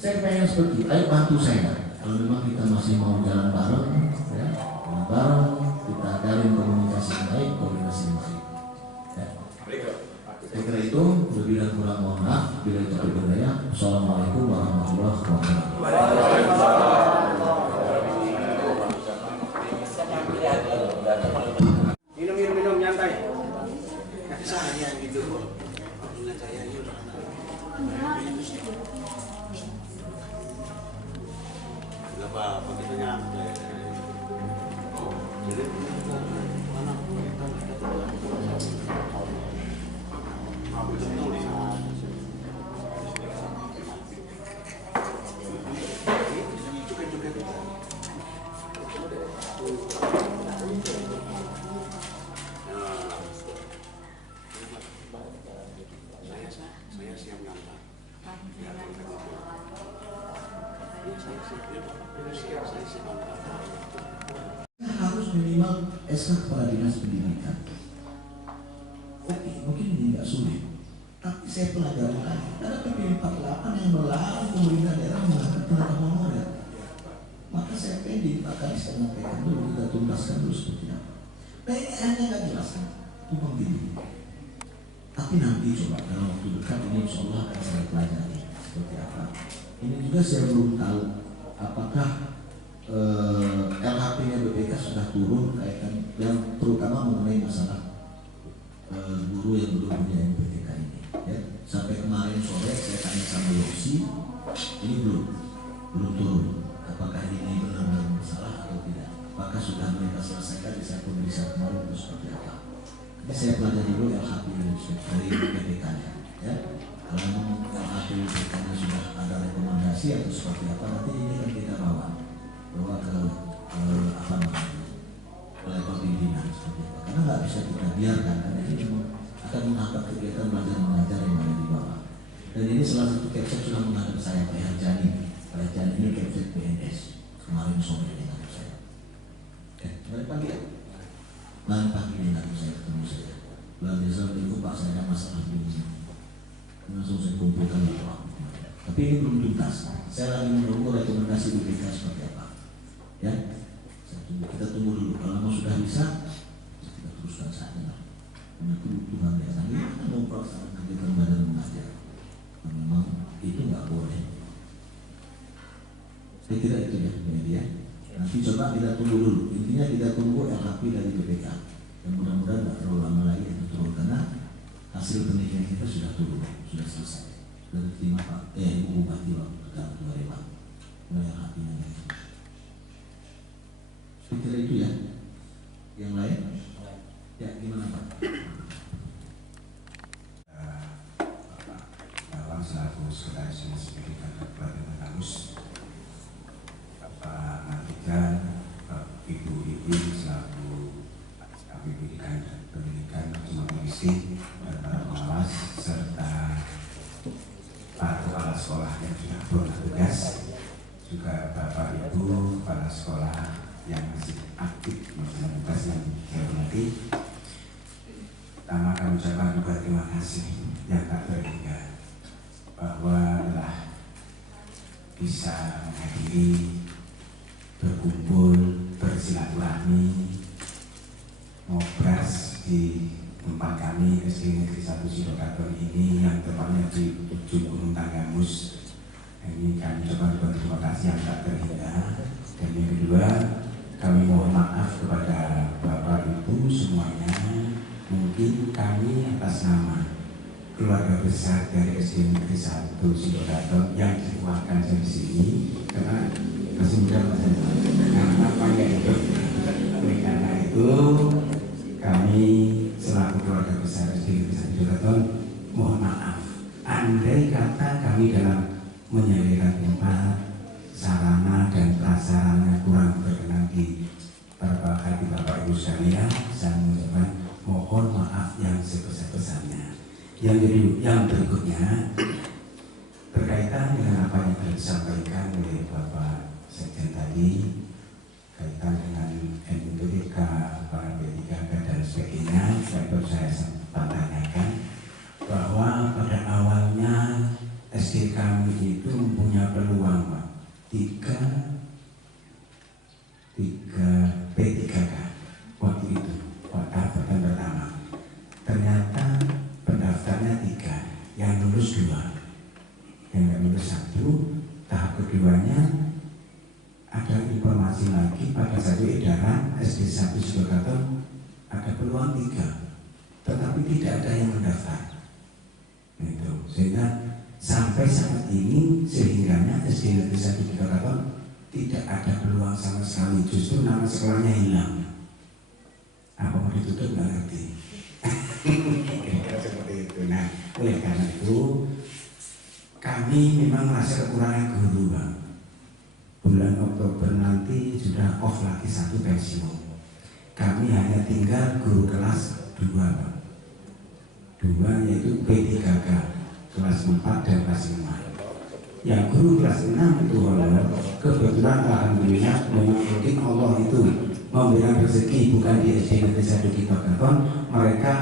saya pengen seperti, ayo bantu saya. Kalau memang kita masih mau jalan bareng, ya, jalan bareng, kita jalin komunikasi yang baik, koordinasi yang baik. Ya. Saya kira itu, lebih dan kurang mohon maaf. Bila itu berbeda, Assalamualaikum warahmatullahi wabarakatuh. Minum nyantai. Saya gitu. Alhamdulillah saya nggak apa-apa kita nyantai. Jadi mana kita aku ketemu di sana. Saya siap ngantar. Harus minimal SK kepala dinas pendidikan. Oke, mungkin ini nggak sulit, tapi saya pelajari lagi. Ada PP 48 yang melarang pemerintah daerah mengangkat tenaga honorer. Maka saya pending, maka saya menyampaikan dulu, kita tuntaskan dulu seperti apa. Nah ini hanya nggak jelas kan, tumpang tinggi. Tapi nanti coba dalam waktu dekat ini insya Allah akan saya pelajari seperti apa. Ini juga saya belum tahu apakah LHP-nya BPK sudah turun kaitan yang terutama mengenai masalah guru yang belum punya BPK ini. Ya. Sampai kemarin sore saya tanya sama Yosi, ini belum turun. Apakah ini benar-benar masalah atau tidak? Apakah sudah mereka selesaikan? Bisa pemeriksaan kemarin atau seperti apa? Ini saya pelajari dulu LHP dari BPK-nya. Ya. Kalau memang LHP BPK-nya sudah ada rekomendasi atau seperti apa, nanti ini akan kita bawa ke apa namanya level pimpinan seperti apa. Karena nggak bisa kita biarkan, karena ini cuma akan menghambat kegiatan belajar mengajar yang ada di bawah. Dan ini salah satu capsek sudah menghadap saya, Pak Harjani. Pak Harjani ini capsek BNS kemarin sore dia menghadap saya. Kemarin pagi ya? Kemarin pagi dia menghadap saya, ketemu saya. Bulan Desember itu Pak saya ada masalah begini. Langsung saya kumpulkan itu. Tapi ini belum tuntas. Saya lagi menunggu rekomendasi BPK seperti apa. Ya, kita tunggu dulu. Kalau mau sudah bisa, kita teruskan saja lah. Karena kebutuhan daerah ini kita mau pelaksanaan kegiatan badan mengajar. Memang itu nggak boleh. Saya kira itu ya, media. Nanti coba kita tunggu dulu. Intinya kita tunggu LHP dari BPK. Dan mudah-mudahan nggak terlalu lama lagi itu turun karena hasil penelitian kita sudah turun, sudah selesai. Sudah diterima Pak, Ibu Bupati waktu itu hari Pak. Mulai LHP-nya. Saya kira itu ya. Yang lain? Ya, gimana Pak? Dalam selaku sekretaris dinas pendidikan Kabupaten Kamus, Bapak Matikan, Ibu Iwi selaku pendidikan dan pendidikan semua komisi dan para pengawas serta para kepala sekolah yang sudah bertugas, juga Bapak Ibu kepala sekolah yang masih aktif melakukan tugas yang saya hormati. Pertama kami ucapkan juga terima kasih yang tak terhingga bahwa telah bisa menghadiri, berkumpul, bersilaturahmi, ngobras di tempat kami SD Negeri 1 Sidokaton ini yang tepatnya di ujung Gunung Tanggamus. Ini kami coba berterima kasih yang tak terhingga. Dan yang kedua, kami mohon maaf kepada Bapak Ibu semuanya. Mungkin kami atas nama keluarga keluarga besar dari SD Negeri 1 Sidoarjo yang dikeluarkan dari sini karena masih muda karena panjang itu. Oleh karena itu kami selaku keluarga besar SD Negeri 1 Sidoarjo mohon maaf. Andai kata kami dalam menyediakan tempat, sarana dan prasarana kurang berkenan di hati Bapak Ibu sekalian, saya mengucapkan mohon maaf yang sebesar-besarnya. Yang berikutnya berkaitan dengan apa yang telah disampaikan oleh Bapak Sekjen tadi, kaitan dengan NUPK, para P3K dan sebagainya, saya sempat tanyakan bahwa pada awalnya SD kami itu mempunyai peluang Pak, tiga P3K waktu itu tahap pertama. Ternyata pendaftarnya 3, yang lulus 2, yang nggak lulus 1. Tahap keduanya ada informasi lagi pada satu edaran SD 1 Sidoarjo ada peluang 3, tetapi tidak ada yang mendaftar. Itu sehingga sampai saat ini sehingganya SD Negeri 1 Sidoarjo tidak ada peluang sama sekali, justru nama sekolahnya hilang. Apa mau ditutup nggak ngerti. Seperti itu. Nah, oleh karena itu kami memang merasa kekurangan guru Bang. Bulan Oktober nanti sudah off lagi 1 pensiun. Kami hanya tinggal guru kelas 2 Bang. 2 yaitu P3K kelas 4 dan kelas 5. Yang guru kelas 6 itu kebetulan alhamdulillah memang mungkin Allah itu memberikan rezeki bukan di SD Negeri 1 Sidoarjo, mereka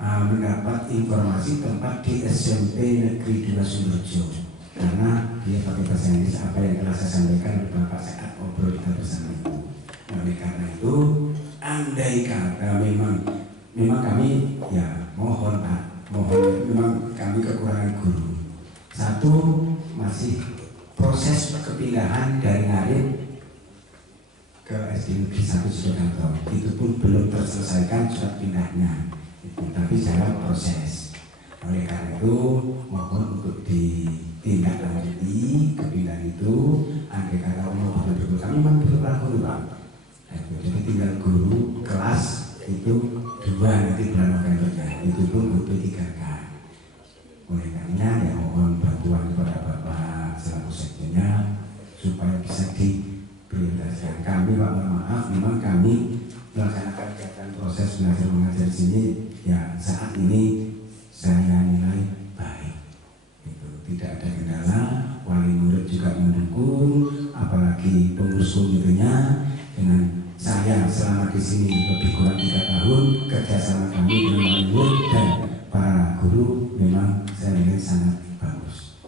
mendapat informasi tempat di SMP Negeri 2 Sumberjo karena dia pakai bahasa Inggris apa yang telah saya sampaikan oleh Bapak saat ngobrol kita bersama itu. Oleh karena itu, andai kata memang kami ya mohon Pak, memang kami kekurangan guru. Satu, masih proses kepindahan dari Ngarit ke SD Negeri 1 Sidoarjo itu pun belum terselesaikan surat pindahnya itu, tapi dalam proses. Oleh karena itu mohon untuk ditindaklanjuti kepindahan itu. Andai kata Allah betul-betul kami memang butuh guru Pak. Jadi tinggal guru kelas itu 2 nanti bulan November itu pun butuh 3K. Oleh karena ya mohon bantuan kepada Bapak selaku sekjennya supaya bisa diprioritaskan. Kami Pak mohon maaf, memang kami melaksanakan kegiatan proses belajar mengajar di sini ya saat ini saya nilai baik. Itu tidak ada kendala, wali murid juga mendukung, apalagi pengurus komitinya dengan saya selama di sini lebih kurang 3 tahun kerjasama kami dengan wali murid dan para guru memang saya lihat sangat bagus.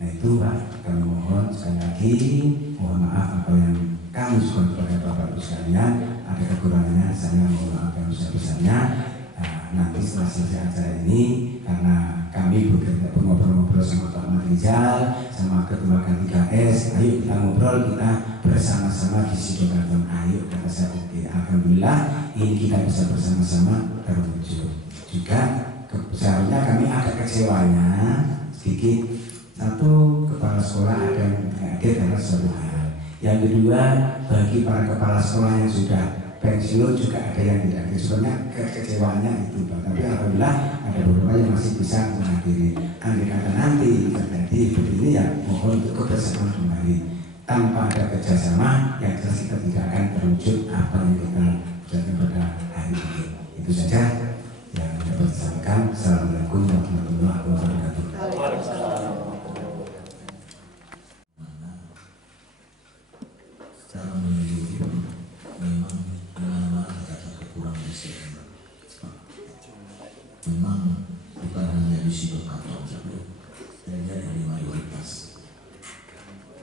Nah itu Pak, kami mohon sekali lagi mohon maaf apa yang kami suka kepada Bapak Ibu sekalian, ada kekurangannya saya mohon maaf yang besar-besarnya. Nanti setelah selesai acara ini karena kami bekerja ngobrol-ngobrol sama Pak Marijal sama Ketua K3S, ayo kita ngobrol, kita bersama-sama di Sidoarjo. Ayo kata saya oke, alhamdulillah ini kita bisa bersama-sama terwujud. Juga seharusnya kami ada kecewanya sedikit. Satu, kepala sekolah ada yang hadir karena suatu hal. Yang kedua, bagi para kepala sekolah yang sudah pensiun juga ada yang tidak hadir. Sebenarnya kekecewaannya itu Pak. Tapi alhamdulillah ada beberapa yang masih bisa menghadiri. Andai kata nanti terjadi begini ya mohon untuk kebersamaan kembali. Tanpa ada kerjasama yang jelas kita tidak akan terwujud apa yang kita bicarakan pada hari ini. Itu saja yang dapat saya sampaikan. Assalamualaikum warahmatullahi wabarakatuh. Secara menyeluruh memang mana ada kekurangan di sini. Memang bukan hanya di Sidoarjo saja, dari mayoritas.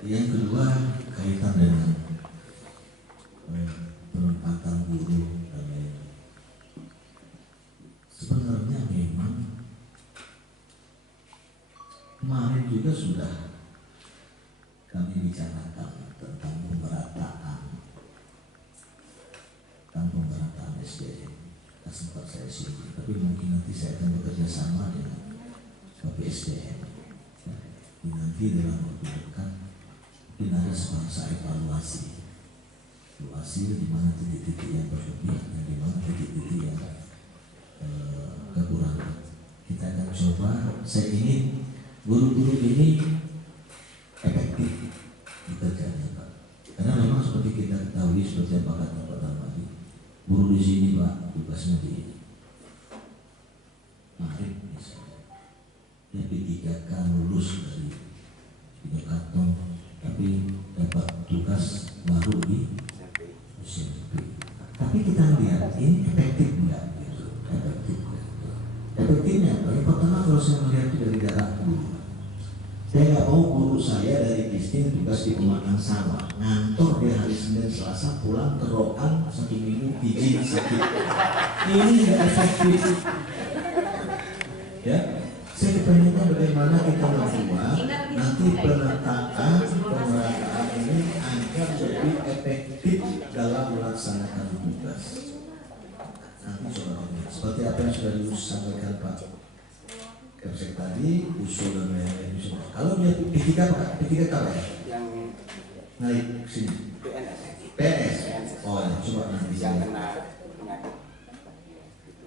Yang kedua kaitan dengan penempatan guru dan lain-lain. Sebenarnya memang kemarin juga sudah kami bicarakan tentang pemerataan SDM. Sempat saya singgung, tapi mungkin nanti saya akan bekerja sama dengan bagi SDM. Nanti dalam waktu dekat mungkin ada semacam evaluasi di mana titik-titik yang berlebih dan di mana titik-titik yang kekurangan. Kita akan coba. Saya ingin guru-guru ini efektif bekerjanya, Pak. Karena memang seperti kita ketahui, seperti yang Pak kata pertama tadi, guru di sini Pak tugasnya di Marit misalnya, dia P3K lulus dari Yogyakarta, tapi dapat tugas baru di SMP. Tapi kita lihat ini efektif enggak? Efektifnya, yang pertama kalau saya melihat itu dari jarak guru. Saya nggak mau guru saya dari Kistin tugas di pemakan sawah, ngantor dia hari Senin Selasa, pulang ke Rokan 1 minggu biji sakit. Ini nggak efektif. Ya, saya kepengennya bagaimana kita membuat nanti penetapan pemerataan ini agar lebih efektif dalam melaksanakan tugas. Nanti coba seperti apa yang sudah disampaikan Pak Kepsek tadi, usul dan lain-lain semua. Kalau dia P3 apa? P3 apa ya? Yang naik ke sini. PNS. Oh, ya, coba nanti yang saya. kena penyakit.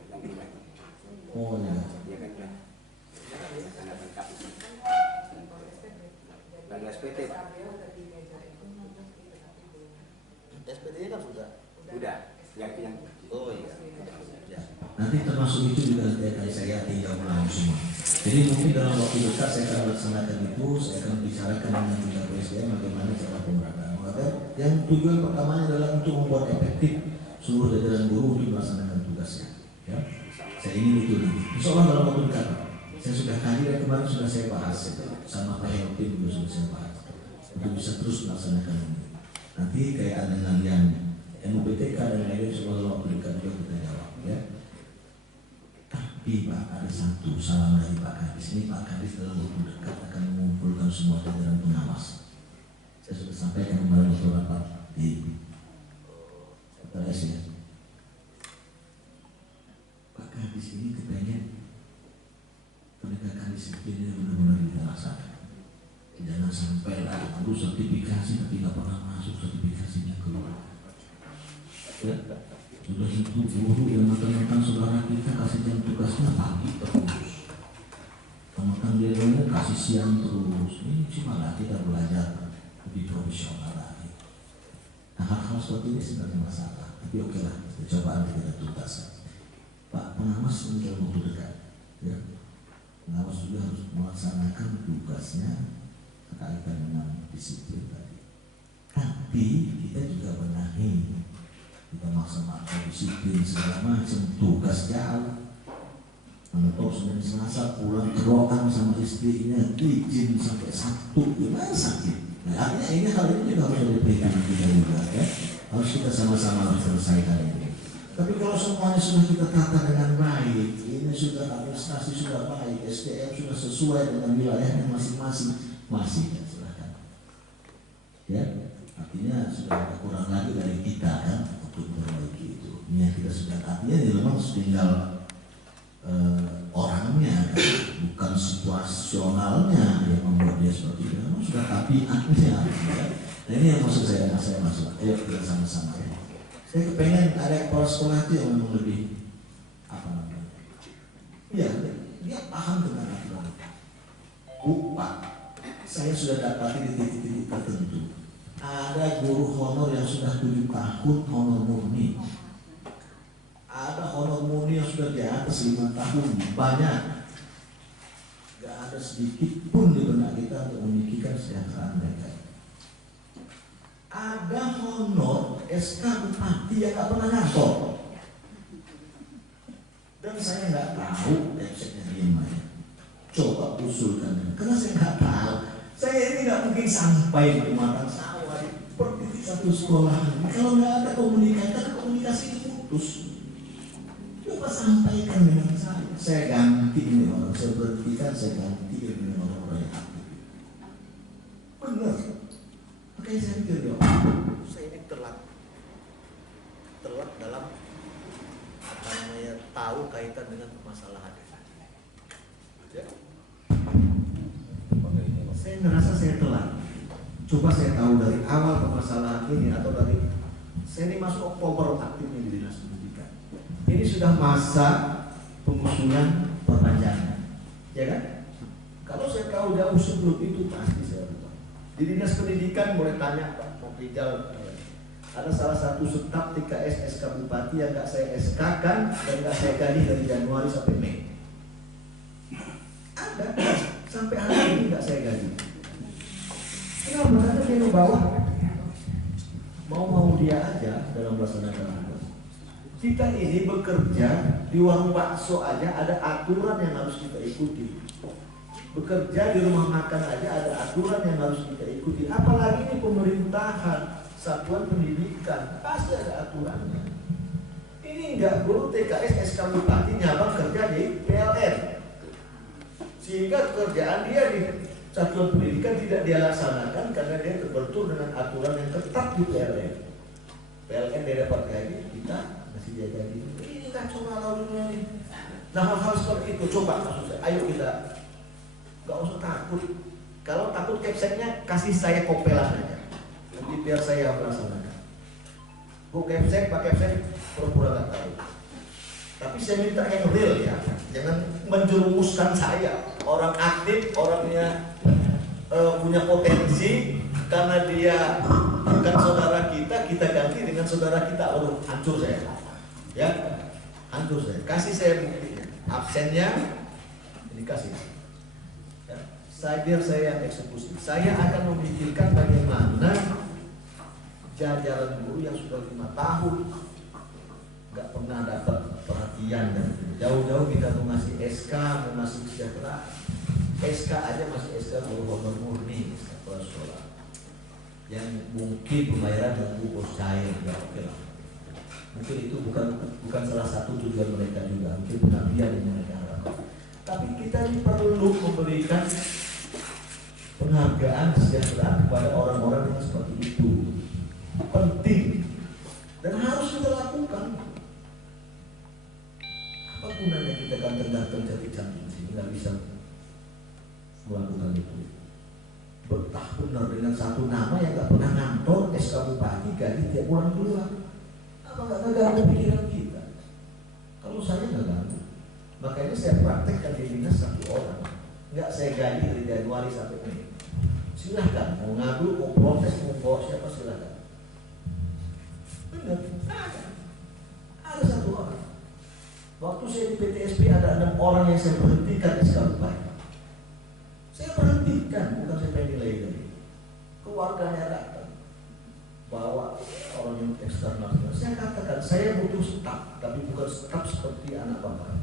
Yang kena. Oh ya. Dia kan udah kena lengkap. Lalu SPT. SPT-nya kan sudah. Udah. Yang Oh iya. Ya. Nanti termasuk itu juga nanti saya tinggal ulang semua. Jadi mungkin dalam waktu dekat saya akan laksanakan itu, saya akan bicarakan dengan tingkat PSDM bagaimana cara pemerataan. Maka yang tujuan pertamanya adalah untuk membuat efektif seluruh jajaran guru untuk melaksanakan tugasnya. Ya. Saya ingin itu nanti. Insya Allah dalam waktu dekat. Saya sudah kaji dan kemarin sudah saya bahas sama Pak Helpi juga sudah saya bahas untuk bisa terus melaksanakan ini. Nanti kayak dengan yang MUPTK dan lain-lain semua waktu dekat juga kita jawab. Ya. Tapi Pak, ada satu salam dari Pak Kadis. Ini Pak Kadis dalam waktu dekat akan mengumpulkan semua jajaran pengawas. Saya sudah sampaikan kemarin waktu rapat di PTS ya. Pak Kadis ini kepengen penegakan disiplin ini benar-benar dilaksanakan. Jangan sampai lah guru sertifikasi tapi nggak pernah masuk sertifikasinya keluar. Ya. Sudah itu guru yang makan-makan saudara kita kasih jam tugasnya pagi terus, makan dia kasih siang terus. Ini cuma lah kita belajar lebih profesional lagi. Nah hal-hal seperti ini sebenarnya masalah, tapi oke lah, cobaan kita tuntaskan. Pak pengawas ini dalam waktu dekat, ya pengawas juga harus melaksanakan tugasnya berkaitan dengan disiplin tadi. Tapi kita juga benahi. Kita maksa-maksa disiplin segala macam, tugas jauh. Menetap Senin Selasa pulang ke Rokan sama istrinya, izin sampai Sabtu, gimana sakit? Nah, artinya ini hal ini juga harus diberikan kita juga, ya. Harus kita sama-sama selesaikan ini. Tapi kalau semuanya sudah kita tata dengan baik, ini sudah administrasi sudah baik, SDM sudah sesuai dengan wilayahnya masing-masing, masih ya, silakan. Ya, artinya sudah ada kurang lagi dari kita kan. Untuk memperbaiki itu, ini kita sudah artinya ini memang tinggal orangnya, kan? Bukan situasionalnya yang membuat dia seperti itu. Memang sudah tabiatnya. Ya. Nah ini yang maksud saya masuk. Ayo kita sama-sama. Ya. Saya kepengen ada kepala sekolah itu yang memang lebih apa namanya? Iya, dia paham tentang aturan. Pak, saya sudah dapati di titik-titik tertentu. Ada guru honor yang sudah 7 tahun honor murni. Ada honor murni yang sudah di atas 5 tahun. Banyak. Gak ada sedikit pun di benak kita untuk memikirkan kesejahteraan mereka. Ada honor SK Bupati yang gak pernah ngantor. Dan saya gak tahu websitenya gimana. Coba usulkan. Karena saya gak tahu. Saya ini gak mungkin sampai di Pematang Sawah seperti di satu sekolah. Kalau nggak ada komunikasi putus. Coba sampaikan dengan saya. Saya ganti ini orang, saya berhentikan, saya ganti dengan orang-orang yang aktif. Benar. Makanya saya pikir ya, Saya ini telat dalam apa namanya tahu kaitan dengan permasalahan. Ya. saya ngerasa saya telat. Coba saya tahu dari awal permasalahan ini atau dari saya ini masuk Oktober aktifnya di Dinas Pendidikan. Ini sudah masa pengusulan perpanjangan, ya kan? Kalau saya tahu jauh sebelum itu pasti saya lupa. Di Dinas Pendidikan boleh tanya Pak Rijal, ada salah satu staf TKS SK Bupati yang nggak saya SK-kan dan nggak saya gaji dari Januari sampai Mei. Ada, sampai hari ini nggak saya gaji. Kenapa? Karena dia ke bawah mau dia aja dalam melaksanakan tugas. Kita ini bekerja di warung bakso aja ada aturan yang harus kita ikuti. Bekerja di rumah makan aja ada aturan yang harus kita ikuti. Apalagi ini pemerintahan, satuan pendidikan, pasti ada aturannya. Ini enggak perlu TKS SK Bupati nyabang kerja di PLN. Sehingga pekerjaan dia di satuan pendidikan tidak dia laksanakan karena dia terbentur dengan aturan yang ketat di PLN. PLN dia dapat gaji, kita masih dia gaji. Ini kacau balau dunia ini. Nah hal-hal seperti itu coba maksud saya, ayo kita nggak usah takut. Kalau takut kepseknya kasih saya kopelan aja. Nanti biar saya melaksanakan. Bu kepsek, Pak kepsek pura-pura nggak tahu. Tapi saya minta yang real ya, jangan menjerumuskan saya. Orang aktif, orangnya punya potensi, karena dia bukan saudara kita ganti dengan saudara kita. Waduh, hancur saya. Ya, hancur saya. Kasih saya buktinya. Absennya, ini kasih. Ya. Biar saya yang eksekusi. Saya akan memikirkan bagaimana jajaran guru yang sudah 5 tahun nggak pernah dapat perhatian dan jauh-jauh kita mau ngasih SK, mau ngasih sejahtera, SK aja masih SK guru murni, SK kepala sekolah yang mungkin pembayaran dengan bos cair, ya oke lah. Mungkin itu bukan salah satu tujuan mereka juga, mungkin pengabdian yang mereka harapkan. Tapi kita ini perlu memberikan penghargaan sejahtera kepada orang-orang yang seperti itu. Penting dan harus kita lakukan. Apa gunanya kita ganteng-ganteng cantik-cantik sih nggak bisa melakukan itu? Betah benar dengan satu nama yang nggak pernah ngantor SK Bupati gaji tiap bulan keluar. Apa nggak ngeganggu pikiran kita? Kalau saya nggak ganggu, makanya saya praktekkan di dinas 1 orang, nggak saya gaji dari Januari sampai Mei. Silahkan mau ngadu, mau protes, mau bawa siapa silahkan. Benar, ada 1 orang. Waktu saya di PTSP ada 6 orang yang saya berhentikan SK Bupati. Saya berhentikan, bukan saya pengen nilai lagi. Keluarganya datang, bawa orang yang eksternal. Saya katakan, saya butuh staf, tapi bukan staf seperti anak bapak.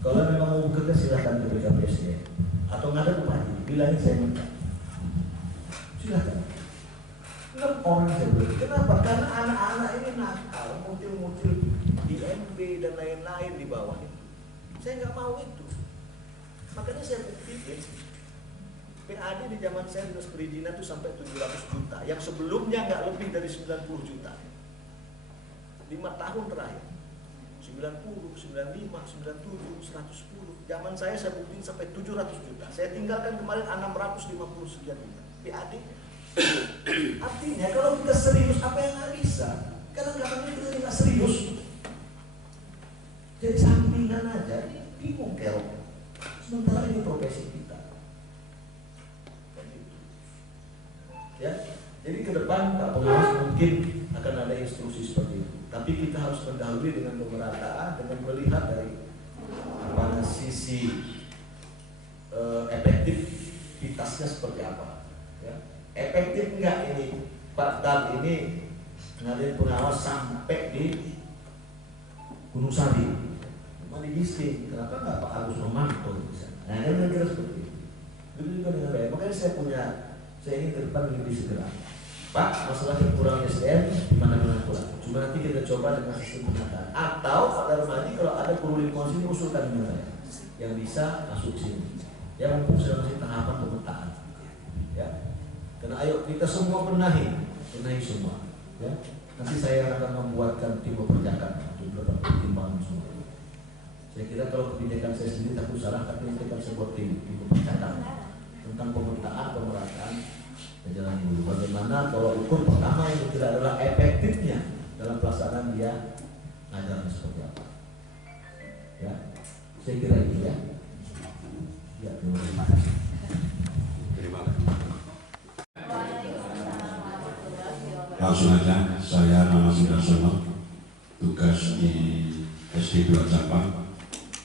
Kalau memang mau bekerja silahkan ke BKPSDM atau nggak ada bupati, bilangin saya minta. Silahkan. 6 orang saya beri. Kenapa? Karena anak-anak ini nakal, muncul-muncul di MB dan lain-lain di bawah itu. Saya nggak mau itu. Makanya saya buktiin PAD di zaman saya dinas perizinan itu sampai 700 juta. Yang sebelumnya nggak lebih dari 90 juta. 5 tahun terakhir. 90, 95, 97, 110. Zaman saya buktiin sampai 700 juta. Saya tinggalkan kemarin 650 sekian juta. PAD. Artinya kalau kita serius apa yang nggak bisa? Kadang-kadang kita nggak serius. Jadi sampingan aja, bingung kerok. Sementara ini profesi kita. Ya, jadi ke depan Pak Pengawas mungkin akan ada instruksi seperti itu. Tapi kita harus mendahului dengan pemerataan, dengan melihat dari pada sisi efektivitasnya seperti apa. Ya. Efektif enggak ini Pak Dal ini ngadain pengawas sampai di Gunung Sari. Di Gisting, kenapa nggak Pak Agus Romanto bisa? Nah, kira-kira seperti itu. Begitu juga dengan saya. Makanya saya ingin ke depan lebih segera. Pak, masalah kekurangan SDM di mana-mana kurang. Cuma nanti kita coba dengan sistem penataan. Atau Pak Darmadi kalau ada perlu lingkungan sini usulkan dengan saya yang bisa masuk sini. Ya mumpung saya masih tahapan pemetaan. Ya, karena ayo kita semua benahi semua. Ya, nanti saya akan membuatkan tim pekerjaan untuk dapat pertimbangan semua. Saya kira kalau kebijakan saya sendiri takut salah, tapi nanti akan saya buat tim pekerjaan. tentang pemetaan pemerataan jalan dulu. Bagaimana tolak ukur pertama yang tidak adalah efektifnya dalam pelaksanaan dia ngajarnya seperti apa. Ya, saya kira itu ya. Ya, terima kasih. Terima kasih. Langsung aja, saya Nana Sudarsono, tugas di SD 2 Campang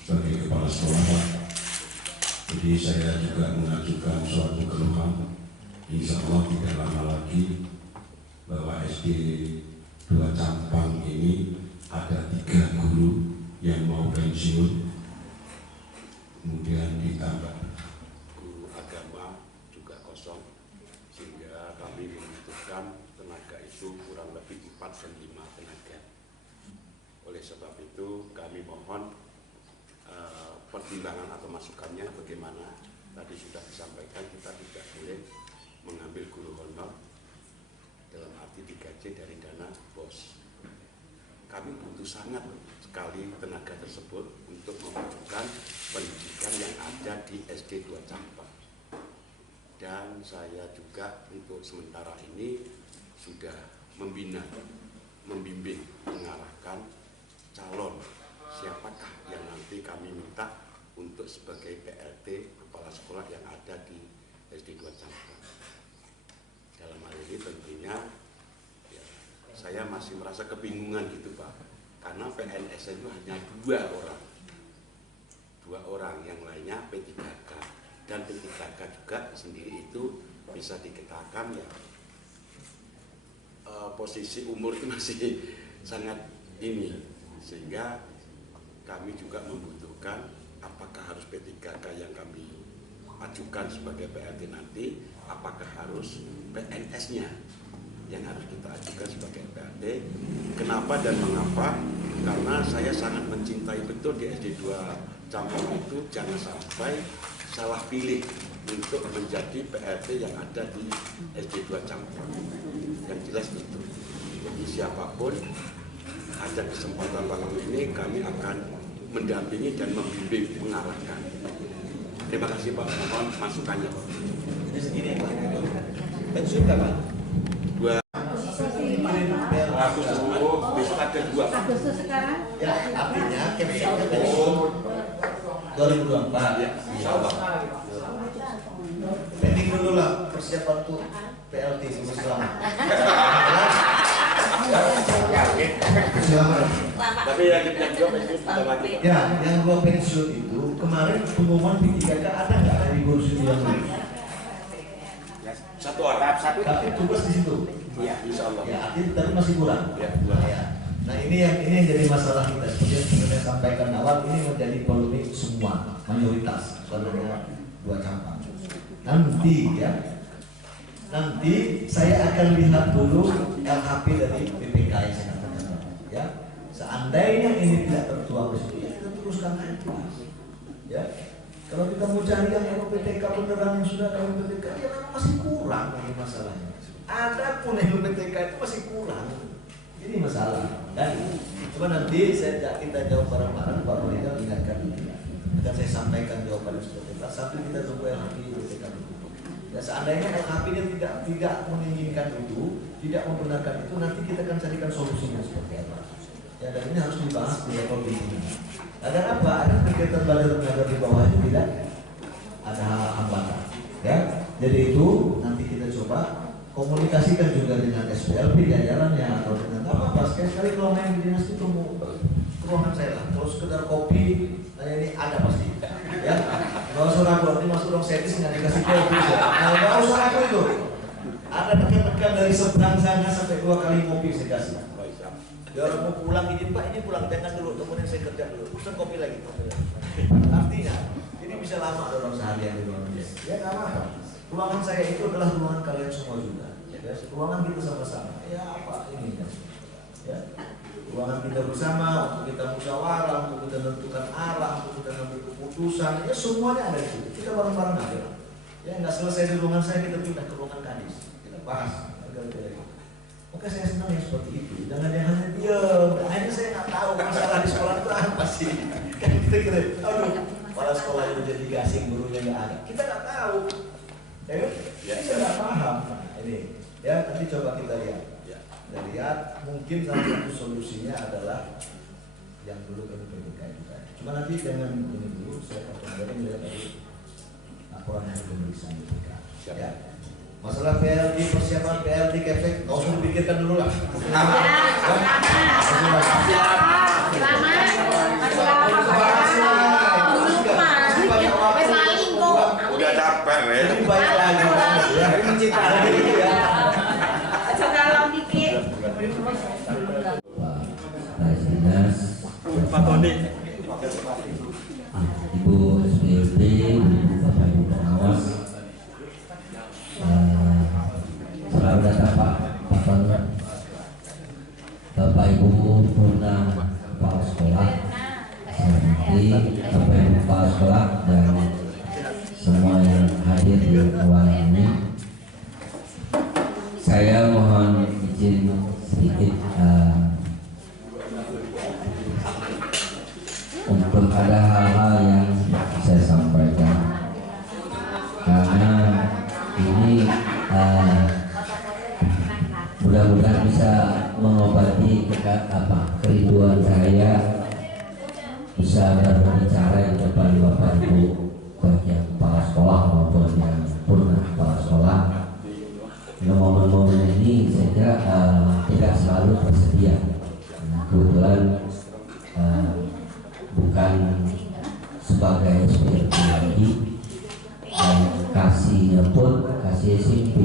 sebagai kepala sekolah, Pak. Jadi saya juga mengajukan suatu keluhan. Insya Allah tidak lama lagi bahwa SD 2 Campang ini ada 3 guru yang mau pensiun, kemudian ditambah guru agama juga kosong, sehingga kami membutuhkan tenaga itu kurang lebih 4 dan 5 tenaga. Oleh sebab itu kami mohon pertimbangan atau masukannya bagaimana. Tadi sudah disampaikan kita tidak boleh mengambil guru honor dalam arti digaji dari dana BOS. Kami butuh sangat sekali tenaga tersebut untuk memajukan pendidikan yang ada di SD 2 Campang. Dan saya juga untuk sementara ini sudah membina, membimbing, mengarahkan calon siapakah yang nanti kami minta untuk sebagai PLT kepala sekolah yang ada di SD 2 Campang. Dalam hal ini tentunya ya, saya masih merasa kebingungan gitu Pak, karena PNS itu hanya 2 orang, 2 orang, yang lainnya P3K, dan P3K juga sendiri itu bisa dikatakan ya posisi umur itu masih sangat ini, sehingga kami juga membutuhkan apakah harus P3K yang kami ajukan sebagai PLT nanti, apakah harus PNS-nya yang harus kita ajukan sebagai PLT. Kenapa dan mengapa? Karena saya sangat mencintai betul di SD 2 Campang itu jangan sampai salah pilih untuk menjadi PLT yang ada di SD 2 Campang. Yang jelas itu. Jadi siapapun ada kesempatan waktu ini kami akan mendampingi dan membimbing, mengarahkan. Terima kasih Pak, mohon masukannya Pak. Ini segini Pak. Pensiun kapan? 2 Agustus, besok ada 2. Agustus sekarang? Ya, artinya pensiunnya pensiun 2024 ya. Insya Allah. Pending dulu lah persiapan tuh PLT semua selamat. Selamat. Tapi yang 2 pensiun sudah lagi. Ya, yang 2 pensiun itu kemarin pengumuman P3K ada nggak dari guru yang lain? 1 orang. Tapi tugas di situ. Iya, insya Allah. Ya, artinya tapi masih kurang. Ya, 2. Ya. Nah ini yang jadi masalah kita. Seperti yang saya sampaikan awal, ini menjadi polemik semua, mayoritas soalnya 2 Campang. Nanti ya, nanti saya akan lihat dulu LHP dari BPK yang saya katakan. Ya, seandainya ini tidak tertuang di situ, ya kita teruskan aja. Ya, kalau kita mau cari yang LPTK beneran yang sudah ada LPTK, ya memang masih kurang ini masalahnya. Adapun LPTK itu masih kurang. Ini masalah. Dan coba nanti kita jawab bareng-bareng, Pak Mereka ingatkan ini. Akan saya sampaikan jawaban seperti itu. Satu kita tunggu LHP LPTK dulu. Ya seandainya LHP tidak menginginkan itu, tidak membenarkan itu, nanti kita akan carikan solusinya seperti apa. Ya dan ini harus dibahas di level pimpinan. Ada apa? Ada kegiatan belajar mengajar di bawah itu tidak ada hambatan. Ya, jadi itu nanti kita coba komunikasikan juga dengan SPLP jajarannya atau dengan apa sekali kalau main di dinas itu mau ke ruangan saya lah. Kalau sekedar kopi, ini ada pasti. Ya, nggak usah ragu nanti masuk ruang servis nggak dikasih kopi. Nggak usah ragu itu. Ada rekan-rekan dari seberang sana sampai 2 kali kopi saya kasih. Dia orang mau pulang izin Pak, ini pulang jangan dulu, temenin saya kerja dulu. Pesan kopi lagi. Artinya, ini bisa lama orang seharian di ruangan dia. Ya nggak apa-apa. Ruangan saya itu adalah ruangan kalian semua juga. Ya, ruangan kita sama-sama. Ya apa ini ya? Ya, ruangan kita bersama untuk kita musyawarah, untuk kita menentukan arah, untuk kita mengambil keputusan. Ya semuanya ada di situ. Kita bareng-bareng aja. Ya nggak selesai di ruangan saya kita pindah ke ruangan kadis. Kita bahas. Maka saya senang yang seperti itu. Jangan hanya diam. Akhirnya saya nggak tahu masalah di sekolah itu apa sih. Kan kita kira, aduh, kepala sekolah yang menjadi gasing, gurunya nggak ada. Kita nggak tahu. Ya kan? Ya, saya nggak paham. Nah, ini ya nanti coba kita lihat. Kita lihat mungkin salah satu solusinya adalah yang dulu kami berikan juga. Cuma nanti jangan ini dulu, saya akan melihat tadi laporan dari pemeriksaan BPK. Ya. Masalah PLD, persiapan PLD kepek, kau usah pikirkan dulu lah. Udah capek, weh. Lebih baik lagi. Ya, mencintai ya. Pak Dinas, Ibu SPLT, Bapak Ibu pengawas, selalu datang Pak Tony, Bapak Ibu Purna Kepala Sekolah, seperti Bapak Ibu Kepala Sekolah dan semua yang hadir di ruangan ini. Saya mohon izin sedikit untuk ada hal-hal yang saya sampaikan, karena ini mudah-mudahan bisa mengobati kerinduan saya bisa berbicara di depan Bapak Ibu, baik yang kepala sekolah maupun yang purna kepala sekolah. Momen-momen ini saya kira tidak selalu tersedia. Kebetulan bukan sebagai SPLT lagi, dan kasihnya pun kasih SMP.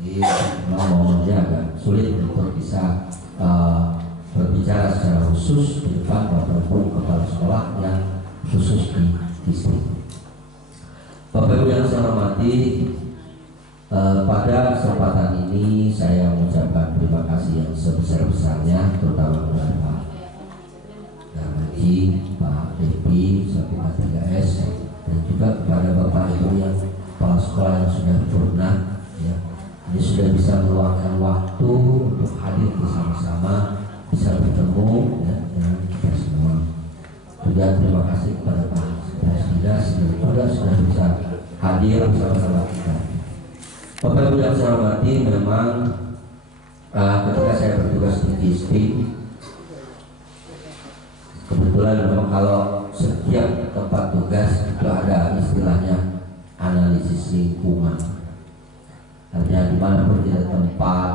Jadi momennya agak sulit untuk bisa berbicara secara khusus di depan Bapak Ibu kepala sekolah yang khusus di distrik. Bapak Ibu yang saya hormati, pada kesempatan ini saya mengucapkan terima kasih yang sebesar-besarnya terutama kepada Pak Darmaji, Pak Depi, Sapika 3S, dan juga kepada Bapak Ibu yang kepala sekolah yang sudah purna, ya. Ini sudah bisa meluangkan waktu untuk hadir bersama-sama, bisa bertemu ya, dengan kita semua. Juga terima kasih kepada Pak Dinas yang juga sudah bisa hadir bersama-sama kita. Bapak Ibu yang saya hormati, memang ketika saya bertugas di distrik, kebetulan memang kalau setiap tempat tugas itu ada istilahnya analisis lingkungan. Artinya dimanapun kita tempat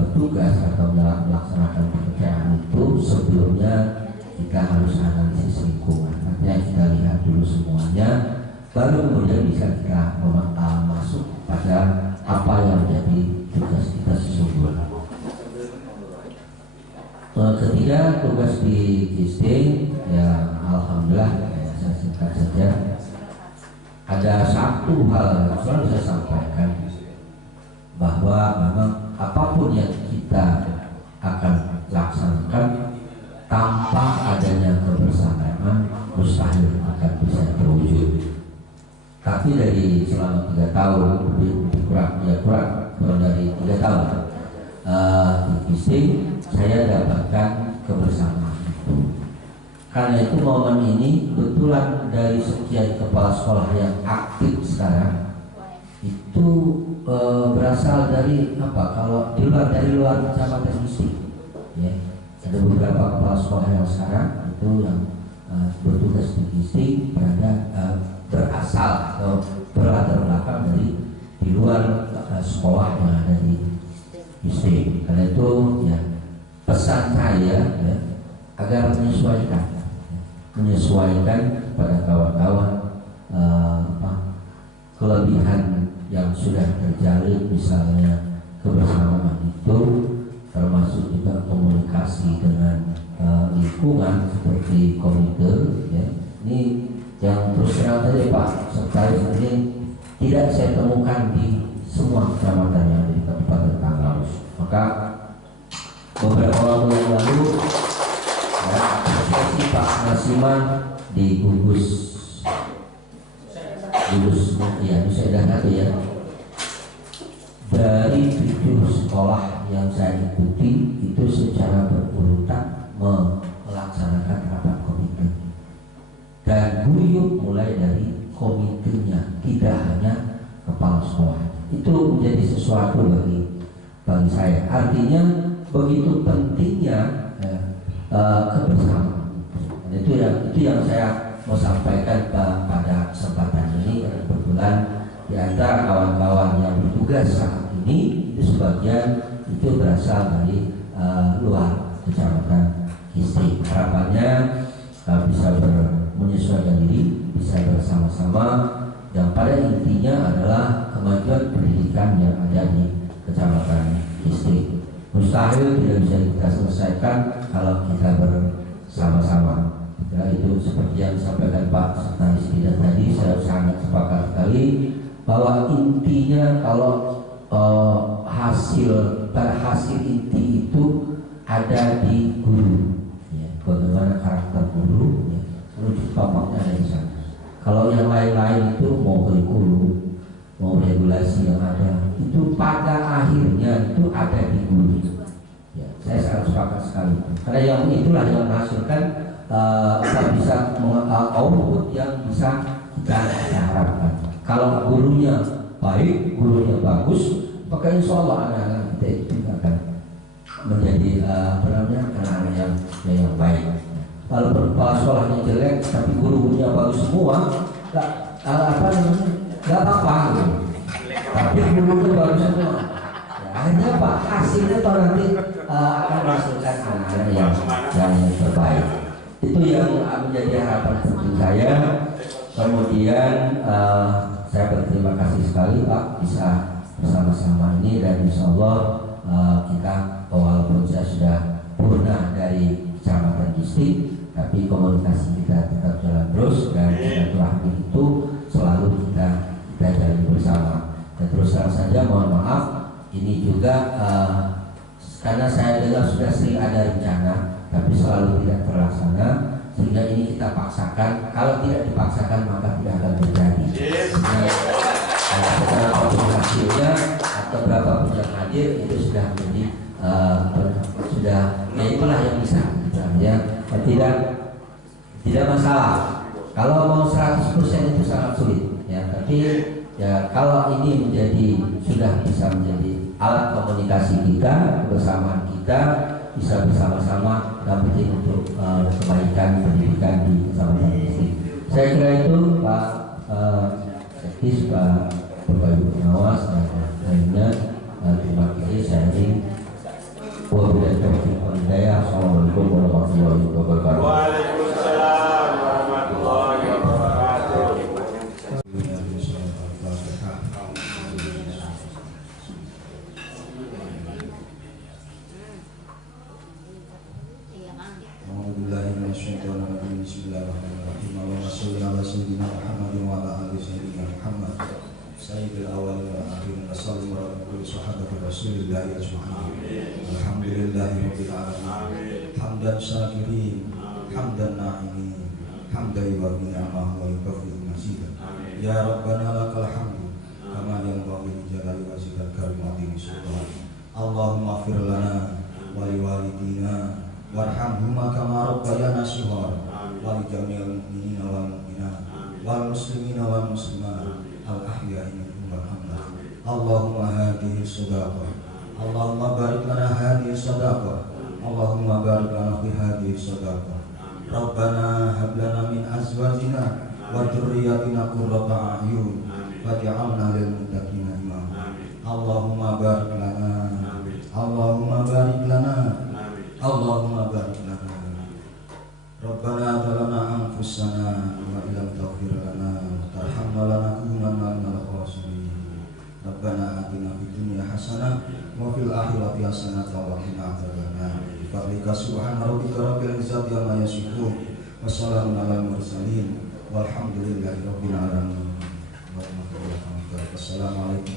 bertugas atau melaksanakan pekerjaan itu, sebelumnya kita harus analisis lingkungan. Artinya kita lihat dulu semuanya, baru kemudian bisa kita masuk pada apa yang menjadi tugas kita sesungguhnya. Ketika tugas di distrik, ya alhamdulillah, ya, saya singkat saja, ada satu hal yang selalu saya sampaikan, bahwa memang apapun yang kita akan laksanakan tanpa adanya kebersamaan mustahil akan bisa terwujud. Tapi dari selama 3 tahun, kurang dari 3 tahun di distrik, saya dapatkan kebersamaan itu. Karena itu momen ini kebetulan dari sekian kepala sekolah yang aktif sekarang itu berasal dari apa? Kalau dari luar kecamatan distrik, ya. Ada beberapa kepala sekolah yang sekarang itu yang bertugas di distrik berasal atau berlatar belakang dari di luar sekolah yang ada di distrik. Karena itu ya pesan saya ya, agar menyesuaikan kepada kawan-kawan kelebihan yang sudah terjalin, misalnya kebersamaan itu termasuk juga komunikasi dengan lingkungan seperti komite ya. Ini yang terus terang tadi Pak Serta ini tidak saya temukan di semua kecamatan yang ada di Kabupaten Tanggamus. Maka beberapa waktu yang lalu ya, si Pak Nasiman di gugus ya Nusa Dana ya, dari 7 sekolah yang saya ikuti itu secara berurutan melaksanakan rapat komite dan guyup mulai dari komitenya, tidak hanya menjadi sesuatu bagi saya. Artinya begitu pentingnya kebersamaan. Itu yang saya mau sampaikan pada kesempatan ini. Kebetulan di antara kawan-kawan yang bertugas saat ini itu sebagian itu berasal dari luar Kecamatan Kisti. Harapannya bisa menyesuaikan diri, bisa bersama-sama, dan pada intinya adalah kemajuan pendidikan yang ada di Kecamatan Kisti. Mustahil tidak bisa kita selesaikan kalau kita bersama-sama. Ya, itu seperti yang disampaikan Pak Sekretaris Bidang tadi, saya sangat sepakat sekali bahwa intinya kalau hasil inti itu ada di guru. Ya, bagaimana karakter guru, ya, wujud bapaknya ada di sana. Kalau yang lain-lain itu mau kurikulum, mau regulasi yang ada, itu pada akhirnya itu ada di guru. Ya, saya sangat sepakat sekali. Karena yang itulah yang menghasilkan bisa output yang bisa kita harapkan. Kalau gurunya baik, gurunya bagus, maka insya Allah anak-anak kita itu akan menjadi anak-anak yang baik. Kalau kepala sekolahnya jelek, tapi guru-gurunya bagus semua, nggak apa-apa. Gitu. Tapi gurunya bagus semua. Ya, hanya Pak hasilnya toh nanti akan menghasilkan anak-anak yang terbaik. Itu yang menjadi harapan penting saya. Kemudian saya berterima kasih sekali Pak bisa bersama-sama ini, dan insya Allah kita walaupun saya sudah purna dari Kecamatan Kisti, tapi komunikasi kita tetap jalan terus, dan silaturahmi itu selalu kita jalani bersama. Dan terus terang saja mohon maaf, ini juga karena saya dengar sudah sering ada rencana tapi selalu tidak terlaksana, sehingga ini kita paksakan. Kalau tidak dipaksakan maka tidak akan terjadi. Berapapun hasilnya atau berapapun yang hadir itu sudah menjadi sudah ya itulah yang bisa ya, tidak masalah. Kalau mau 100% itu sangat sulit ya, tapi ya kalau ini sudah bisa menjadi alat komunikasi kita, kebersamaan kita, bisa bersama-sama dan penting untuk kebaikan pendidikan di Kecamatan Kisti. Saya kira itu Pak Sekis, Pak Ibu Pengawas dan lainnya. Terima kasih. Saya ingin wabillahi taufiq wal hidayah. Assalamualaikum warahmatullahi wabarakatuh. Waalaikumsalam warahmatullahi wabarakatuh. Bismillahirrahmanirrahim. Allahumma sholli ala sayyidina Muhammadin wa ala ali sayyidina Muhammad sayyidil awwalin wal akhirin wa sallim ala kulli sahabati Rasulillah ajma'in. Alhamdulillahirabbil alamin. Hamdan syakirin, hamdan na'imin, hamdan yuwaffi ni'amahu wa yukafi mazidah. Ya Rabbana lakal hamdu kama yanbaghi li jalali wajhikal karim wa azimi sultanik. Allahumma ighfir lana wa liwalidina warhamhuma kama rabbayana shighara wa li jami'il mu'minina wal mu'minat wal muslimina wal muslimat al ahya'i minhum wal amwat. Allahumma hadhihi sadaqah, Allahumma barik lana hadhihi sadaqah, Allahumma barik lana fi hadhihi sadaqah. Rabbana hab lana min azwajina wa dhurriyyatina qurrata a'yun waj'alna lil muttaqina imama. Allahumma barik lana, Allahumma barik lana, Allahumma barik lana. Rabbana zalamna anfusana wa illam taghfir lana wa tarhamna lanakunanna minal khasirin. Rabbana atina fid dunya hasanah wa fil akhirati hasanah wa qina adzabannar. Bi fadlika subhana rabbika rabbil izzati amma yasifun wa salamun alal mursalin walhamdulillahi rabbil alamin. Wassalamualaikum